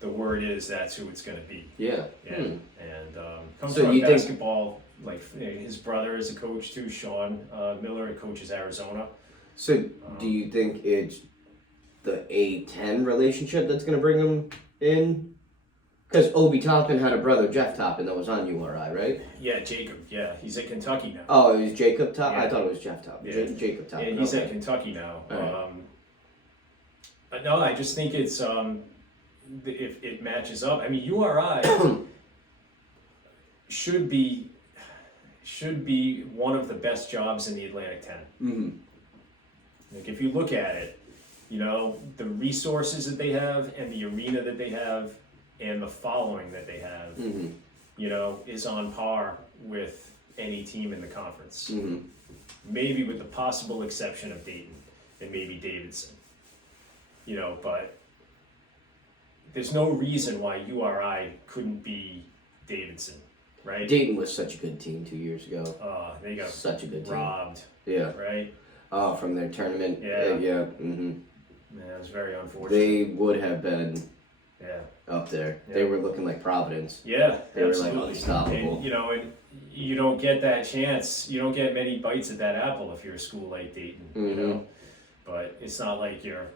the word is that's who it's going to be. Yeah. Yeah. And comes So from you think- basketball, like his brother is a coach too, Sean Miller, coaches Arizona. So do you think it's the A10 relationship that's going to bring him in? Because Obi Toppin had a brother, Jeff Toppin, that was on URI, right? Yeah, Jacob. Yeah, he's at Kentucky now. Oh, it was Jacob Toppin? Yeah. I thought it was Jeff Toppin. Yeah. Jacob Toppin. And he's okay. at Kentucky now. Alright. But no, I just think it's if it matches up. I mean, URI should be one of the best jobs in the Atlantic 10. Mm-hmm. Like if you look at it, the resources that they have and the arena that they have and the following that they have, Mm-hmm. is on par with any team in the conference. Mm-hmm. Maybe with the possible exception of Dayton and maybe Davidson. But there's no reason why URI couldn't be Davidson, right? Dayton was such a good team 2 years ago. They got Such a good team. robbed, Yeah. right? Oh, from their tournament. Yeah. Yeah. Mm-hmm. Yeah, it was very unfortunate. They would have been yeah. up there. Yeah. They were looking like Providence. Yeah, They were absolutely. like unstoppable. And, and you don't get that chance. You don't get many bites at that apple if you're a school like Dayton, Mhm. But it's not like you're,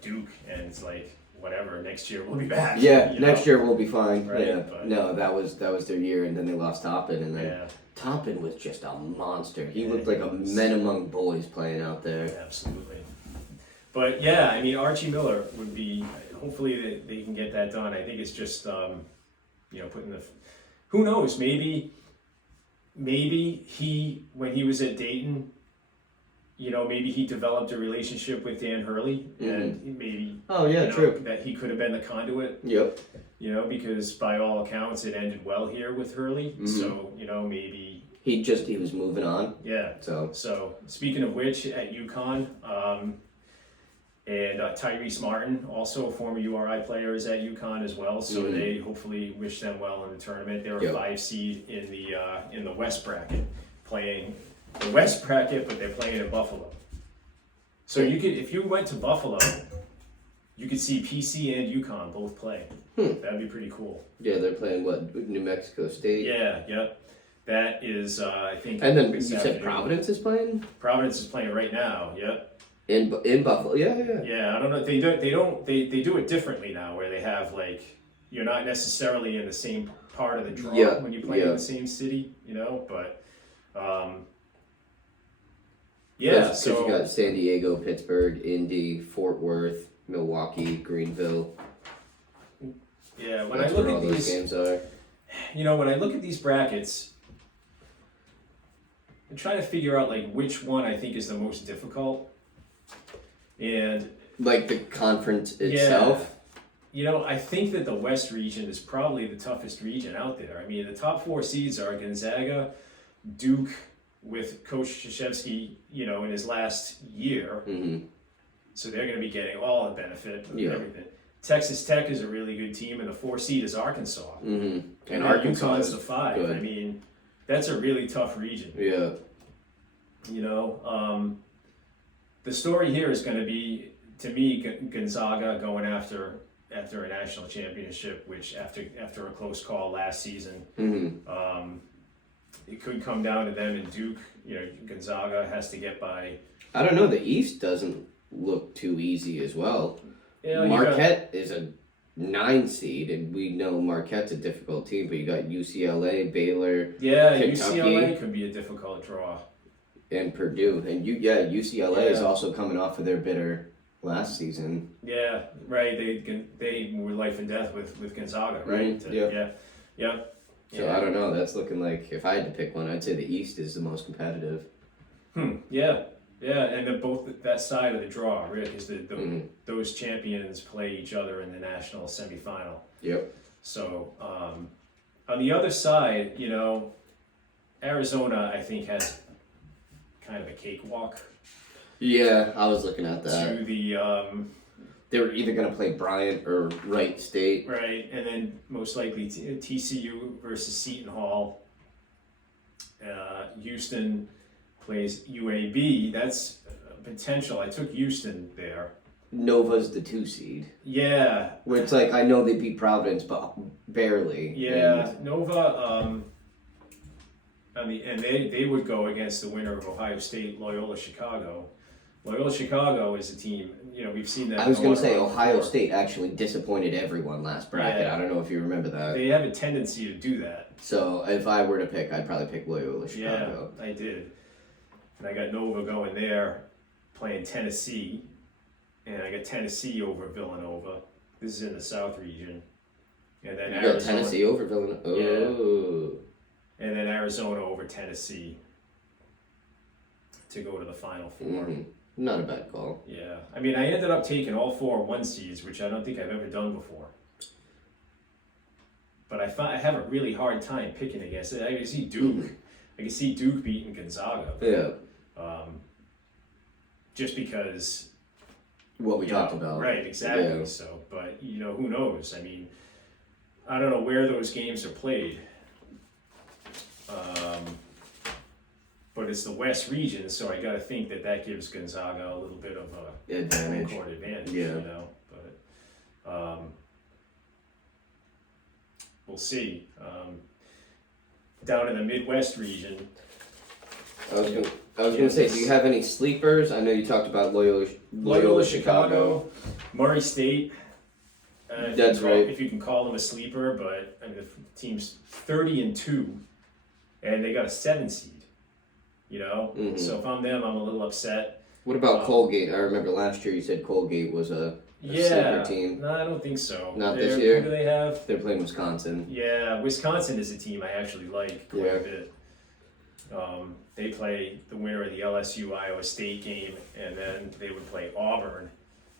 Duke and it's like, whatever, next year we'll be back. Yeah, next year we'll be fine. Right, Yeah. but- No, that was their year, and then they lost Toppin, and then Yeah, Toppin was just a monster. He Yeah, looked like he a was. man among boys playing out there. absolutely. But yeah, I mean, Archie Miller would be, hopefully they can get that done. I think it's just, putting who knows, maybe he, when he was at Dayton, maybe he developed a relationship with Dan Hurley, and maybe Oh yeah, true. that he could have been the conduit, Yep. because by all accounts it ended well here with Hurley. Mhm. So, maybe, He was moving on. yeah. So So speaking of which, at UConn, And Tyrese Martin, also a former URI player, is at UConn as well. So they hopefully wish them well in the tournament. They're a 5 seed in the West bracket, playing the West bracket, but they're playing in Buffalo. So you could, if you went to Buffalo, you could see PC and UConn both play. That'd be pretty cool. Yeah, they're playing what, New Mexico State? Yeah. That is, I think. And then you said Providence is playing? Providence is playing right now. Yep. In Buffalo, yeah. Yeah, I don't know. They do it differently now, where they have like you're not necessarily in the same part of the draw when you play in the same city, But Because you got San Diego, Pittsburgh, Indy, Fort Worth, Milwaukee, Greenville. Yeah, when That's I look where at all these those games are. When I look at these brackets, I'm trying to figure out like which one I think is the most difficult. And like the conference itself? I think that the West region is probably the toughest region out there. I mean, the top 4 seeds are Gonzaga, Duke, with Coach Krzyzewski, in his last year. Mm-hmm. So they're going to be getting all the benefit of everything. Texas Tech is a really good team, and the 4 seed is Arkansas. Mm-hmm. And Arkansas is the 5. Good. I mean, that's a really tough region. Yeah. The story here is going to be, to me, Gonzaga going after a national championship, which after a close call last season, it could come down to them and Duke. Gonzaga has to get by. I don't know. The East doesn't look too easy as well. Yeah, Marquette is a 9 seed, and we know Marquette's a difficult team, but you got UCLA, Baylor, Kentucky, UCLA could be a difficult draw. And Purdue. And UCLA is also coming off of their bitter last season. Yeah, right. They were life and death with Gonzaga, right? Yeah. So I don't know. That's looking like, if I had to pick one, I'd say the East is the most competitive. Yeah, and both that side of the draw, really, because those champions play each other in the national semifinal. Yep. So on the other side, Arizona, I think, has kind of a cakewalk. Yeah, I was looking at that. To the they were either going to play Bryant or Wright State. Right, and then most likely TCU versus Seton Hall. Houston plays UAB. That's potential. I took Houston there. Nova's the 2 seed. Yeah. Where it's like, I know they beat Providence, but barely. Yeah, Nova, and they would go against the winner of Ohio State, Loyola Chicago. Loyola Chicago is a team, we've seen that. I was going to say Ohio State actually disappointed everyone last bracket. I don't know if you remember that. They have a tendency to do that. So if I were to pick, I'd probably pick Loyola Chicago. Yeah, I did. And I got Nova going there, playing Tennessee. And I got Tennessee over Villanova. This is in the South region. And then you got Tennessee over Villanova? Oh. Yeah. And then Arizona over Tennessee to go to the Final Four. Mm-hmm. Not a bad call. Yeah. I mean, I ended up taking all 4 1 seeds, which I don't think I've ever done before. But I have a really hard time picking against it. I can see Duke. I can see Duke beating Gonzaga. Yeah. Just because. What we talked about. Right, exactly. Yeah. So, but, who knows? I mean, I don't know where those games are played. But it's the West region, so I got to think that gives Gonzaga a little bit of a advantage. Court advantage, Yeah. But we'll see. Down in the Midwest region. I was gonna say, do you have any sleepers? I know you talked about Loyola Chicago, Murray State. That's right. If you can call them a sleeper, but I mean the team's 30-2, and they got a 7 seed. Mm-hmm. So if I'm them, I'm a little upset. What about Colgate? I remember last year you said Colgate was a sleeper team. No, I don't think so. Not this year. Who do they have? They're playing Wisconsin. Yeah, Wisconsin is a team I actually like quite a bit. They play the winner of the LSU Iowa State game, and then they would play Auburn.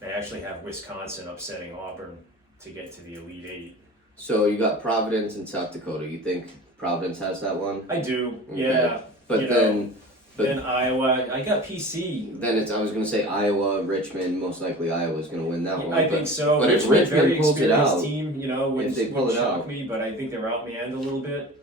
They actually have Wisconsin upsetting Auburn to get to the Elite Eight. So you got Providence and South Dakota. You think Providence has that one? I do, Okay. yeah. But then But then Iowa, I got PC. then I was going to say Iowa, Richmond. Most likely Iowa's going to win that one. I think so. But if Richmond, very Richmond pulls it experienced out, team, you know, if they pull wouldn't it shock out. me, but I think they're outmanned a little bit.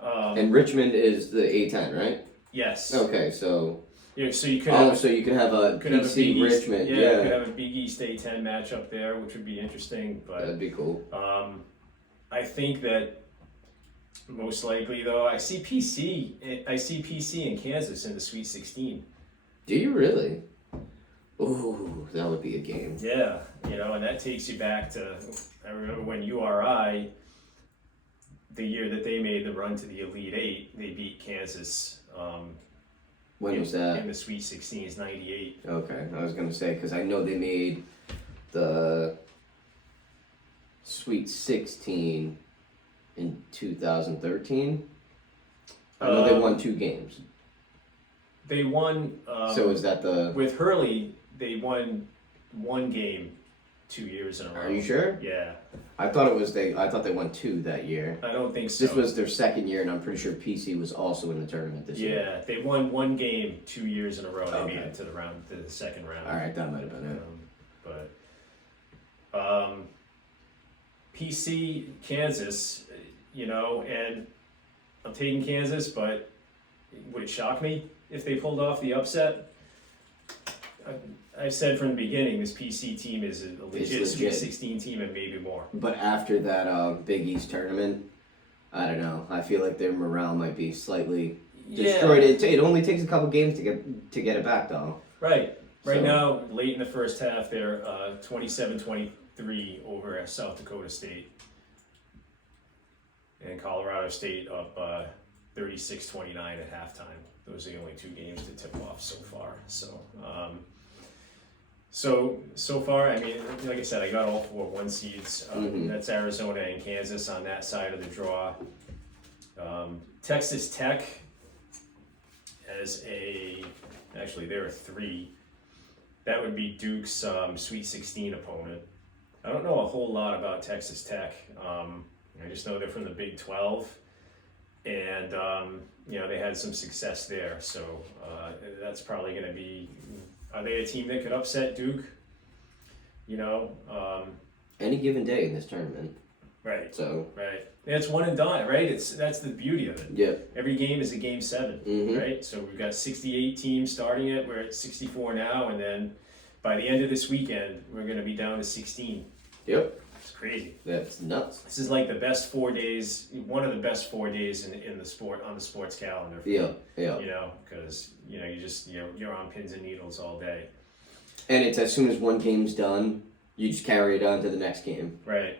And Richmond is the A10, right? Yes. Okay, so Yeah, so you could have, so you can have a could have a PC Big East, Richmond. you Yeah, could have a Big East A10 matchup there, which would be interesting. But that'd be cool. I think that most likely, though, I see PC in Kansas in the Sweet 16. Do you really? Ooh, that would be a game. Yeah, you know, and that takes you back to, I remember when URI, the year that they made the run to the Elite Eight, they beat Kansas. When was that? In the Sweet 16s, 98. Okay, I was gonna say because I know they made the Sweet 16 in 2013. I know they won 2 games. They won. So is that the? With Hurley, they won 1 game 2 years in a row. Are you sure? Yeah. I thought it was they. I thought they won 2 that year. I don't think so. This was their second year, and I'm pretty sure PC was also in the tournament this year. Yeah, they won 1 game 2 years in a row. They Okay. made it to the second round. All right, that might have been it. PC Kansas, you know, and I'm taking Kansas, but would it shock me if they pulled off the upset? I've said from the beginning this PC team is a legit Sweet 16 team and maybe more. But after that Big East tournament, I don't know. I feel like their morale might be slightly destroyed. It only takes a couple games to get it back, though. Right. Right So- now, late in the first half, they're 27-23 over South Dakota State. And Colorado State up 36-29 at halftime. Those are the only 2 games to tip off so far. So far, I mean, like I said, I got all 4 1 seeds. That's Arizona and Kansas on that side of the draw. Texas Tech as actually there are 3. That would be Duke's Sweet 16 opponent. I don't know a whole lot about Texas Tech. I just know they're from the Big 12, and you know they had some success there. So that's probably going to be. Are they a team that could upset Duke? You know, Any given day in this tournament. right. So. Right. And it's one and done, right? That's the beauty of it. Yeah. Every game is a game 7, right? So we've got 68 teams starting it. We're at 64 now, and then by the end of this weekend, we're going to be down to 16. Yep. It's crazy. That's nuts. This is like the best 4 days, one of the best 4 days in the sport on the sports calendar. For Yeah. me, Yeah. You know, because you know you're on pins and needles all day. And it's as soon as one game's done, you just carry it on to the next game. Right.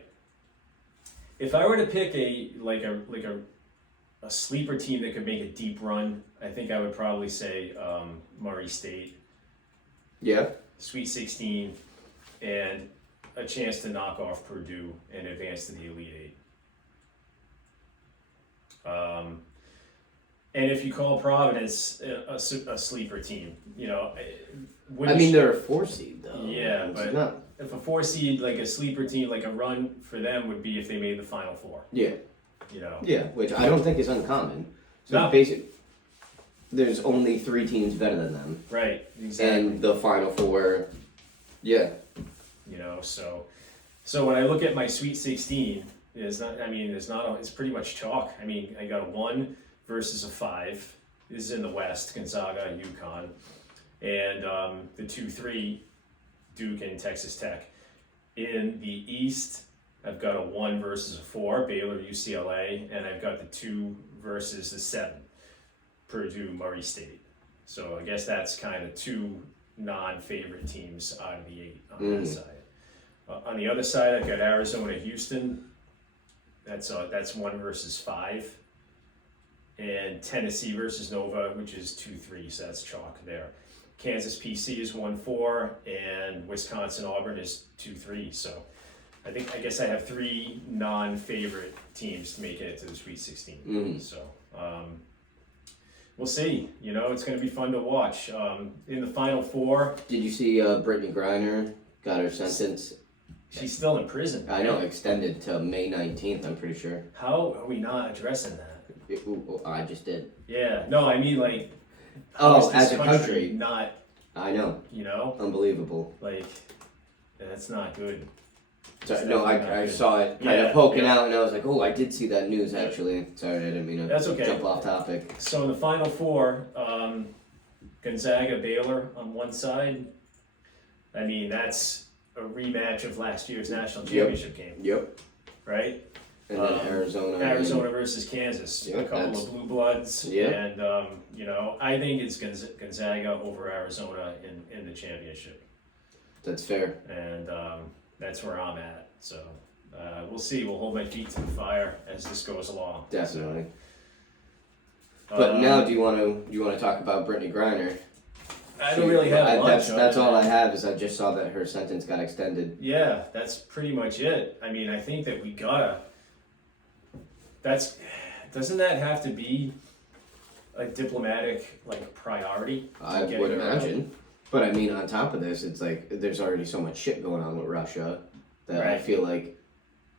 If I were to pick a sleeper team that could make a deep run, I think I would probably say Murray State. Yeah. Sweet 16, and a chance to knock off Purdue and advance to the Elite Eight. And if you call Providence a sleeper team, you know, I mean, they're a 4 seed, though. Yeah, It's but not. if a 4 seed, like a sleeper team, like a run for them would be if they made the Final Four. Yeah. You know. Yeah, which I don't think is uncommon. So No. basically, there's only 3 teams better than them. Right. Exactly. And the Final Four, yeah. You know, so when I look at my Sweet 16, it's pretty much chalk. I mean, I got a 1 versus a 5. This is in the West, Gonzaga and UConn. And the 2-3, Duke and Texas Tech. In the East, I've got a 1 versus a 4, Baylor, UCLA, and I've got the 2 versus a 7, Purdue, Murray State. So I guess that's kind of 2 non-favorite teams out of the 8 on that side. On the other side, I've got Arizona, Houston. That's 1 versus 5, and Tennessee versus Nova, which is 2-3. So that's chalk there. Kansas PC is 1-4, and Wisconsin Auburn is 2-3. So I guess I have 3 non-favorite teams making it to the Sweet 16. So we'll see. You know, it's going to be fun to watch. In the Final Four, Did you see Brittany Griner got her sentence? she's still in prison. I know, extended to May 19th, I'm pretty sure. How are we not addressing that? I just did. Yeah, no, I mean like how is Oh, this as a country. not, I know. you know, Unbelievable. like, that's not good. So, It's no, definitely not I good. saw it kind Yeah, of poking yeah. out, and I was like, oh, I did see that news, actually. Sorry, I didn't mean to That's okay. jump off topic. So in the Final Four, Gonzaga, Baylor on one side. I mean, that's a rematch of last year's national championship game, Yep. right? And then Arizona. Arizona versus Kansas, Yeah, a couple that's- of blue bloods, Yeah. and you know, I think it's Gonzaga over Arizona in the championship, That's fair. and that's where I'm at. So we'll see. We'll hold my feet to the fire as this goes along. Definitely. So, But now, do you want to talk about Brittany Griner? I don't really have much. That's other all I than- have. Is I just saw that her sentence got extended. Yeah, that's pretty much it. I mean, I think that we gotta. Doesn't that have to be a diplomatic priority? to I get would her out? imagine. But I mean, on top of this, it's like there's already so much shit going on with Russia that I Right. feel like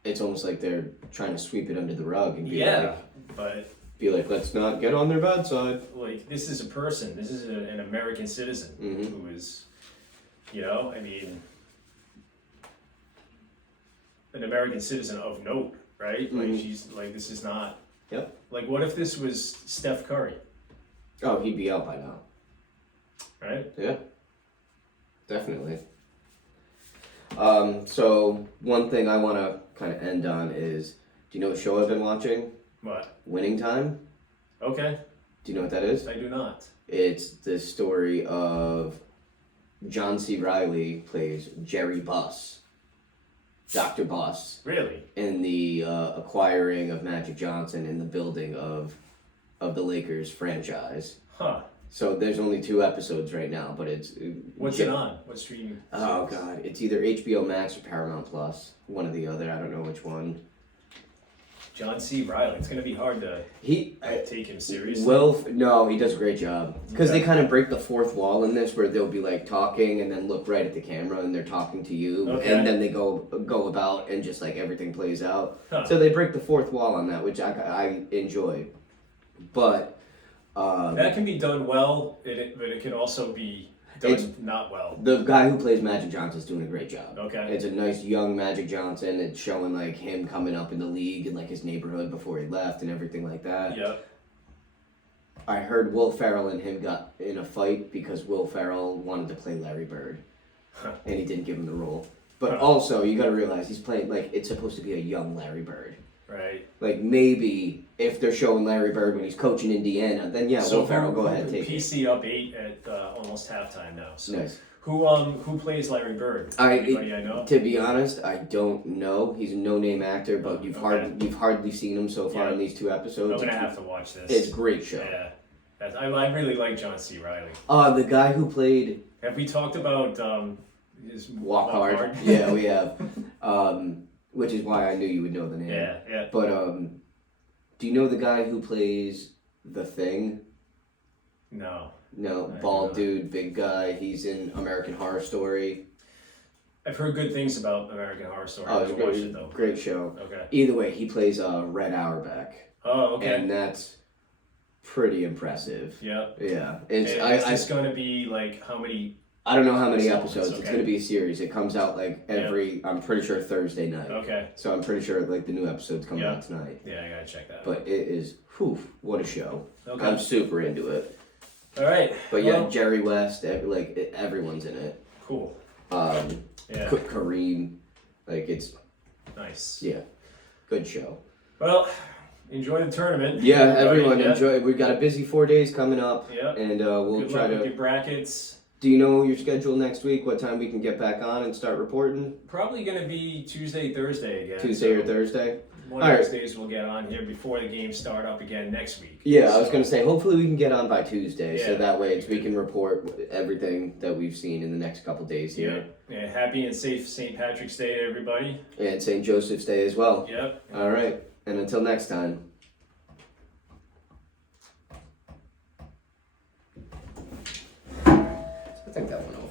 it's almost like they're trying to sweep it under the rug and Yeah, but be like, let's not get on their bad side. this is a person. This is an American citizen Mhm. who is, I mean, an American citizen of note, right? Like Mhm. she's like, this is not. Yep. Like, what if this was Steph Curry, Oh, he'd be out by now. right? Yeah, definitely. So one thing I want to kind of end on is, do you know what show I've been watching? What? Winning Time. Okay, Do you know what that is? I do not. It's the story of John C. Reilly plays Jerry Buss, Dr. Buss, Really? in the acquiring of Magic Johnson and the building of the Lakers franchise. Huh. So there's only 2 episodes right now, but it's What's it on? What streaming? Oh service? god, it's either HBO Max or Paramount Plus, one or the other. I don't know which one. John C. Reilly. It's gonna be hard to take him seriously. No, he does a great job because Okay. they kind of break the fourth wall in this, where they'll be like talking and then look right at the camera and they're talking to you, Okay. and then they go about and just like everything plays out. Huh. So they break the fourth wall on that, which I enjoy. But That can be done well, but it can also be done It's- not well. the guy who plays Magic Johnson's doing a great job. Okay. It's a nice young Magic Johnson. It's showing like him coming up in the league and like his neighborhood before he left and everything like that. Yep. I heard Will Ferrell and him got in a fight because Will Ferrell wanted to play Larry Bird, Huh. and he didn't give him the role. But Huh. also, you got to realize he's playing like it's supposed to be a young Larry Bird. Right. Like maybe if they're showing Larry Bird when he's coaching Indiana, then yeah, Will Ferrell, go ahead, take it. PC up 8 at almost halftime now. So Nice. who plays Larry Bird? Anybody I know? To be honest, I don't know. He's a no-name actor, but you've hardly seen him so far Yeah. in these 2 episodes. I'm gonna have to watch this. It's a great show. Yeah. I really like John C. Reilly. The guy who played Have we talked about his Walk Hard. Yeah, we have. Which is why I knew you would know the name. Yeah, yeah. But do you know the guy who plays The Thing? No. No, I bald do dude, big guy. He's in American Horror Story. I've heard good things about American Horror Story. Oh, I it's haven't watched it though. great show. Okay. Either way, he plays Red Auerbach, Oh, okay. and that's pretty impressive. Yeah. Yeah, And it's is this going to be like how many? I don't know how many Installments, episodes. It's okay. going to be a series. It comes out like every. I'm pretty sure Thursday night. Okay. So I'm pretty sure like the new episode's coming Yeah. out tonight. Yeah, I gotta check that out. But it is, what a show. Okay. I'm super into it. All right. But yeah, Well, Jerry West, everyone's in it. cool. Yeah. Kareem, it's, Nice. yeah, good show. Well, enjoy the tournament. Yeah, everyone Yeah. enjoy. We've got a busy 4 days coming up, Yeah. and we'll Good try luck with to. your brackets. Do you know your schedule next week? What time we can get back on and start reporting? Probably gonna be Tuesday, Thursday again. Tuesday or so Thursday? One All of right. those days we'll get on here before the games start up again next week. Yeah, I was So, gonna say. Hopefully, we can get on by Tuesday, so Yeah. that way we can report everything that we've seen in the next couple days Yeah. here, Yeah. Happy and safe St. Patrick's Day to everybody. and St. Joseph's Day as well. Yep. All right, and until next time. I think that went over.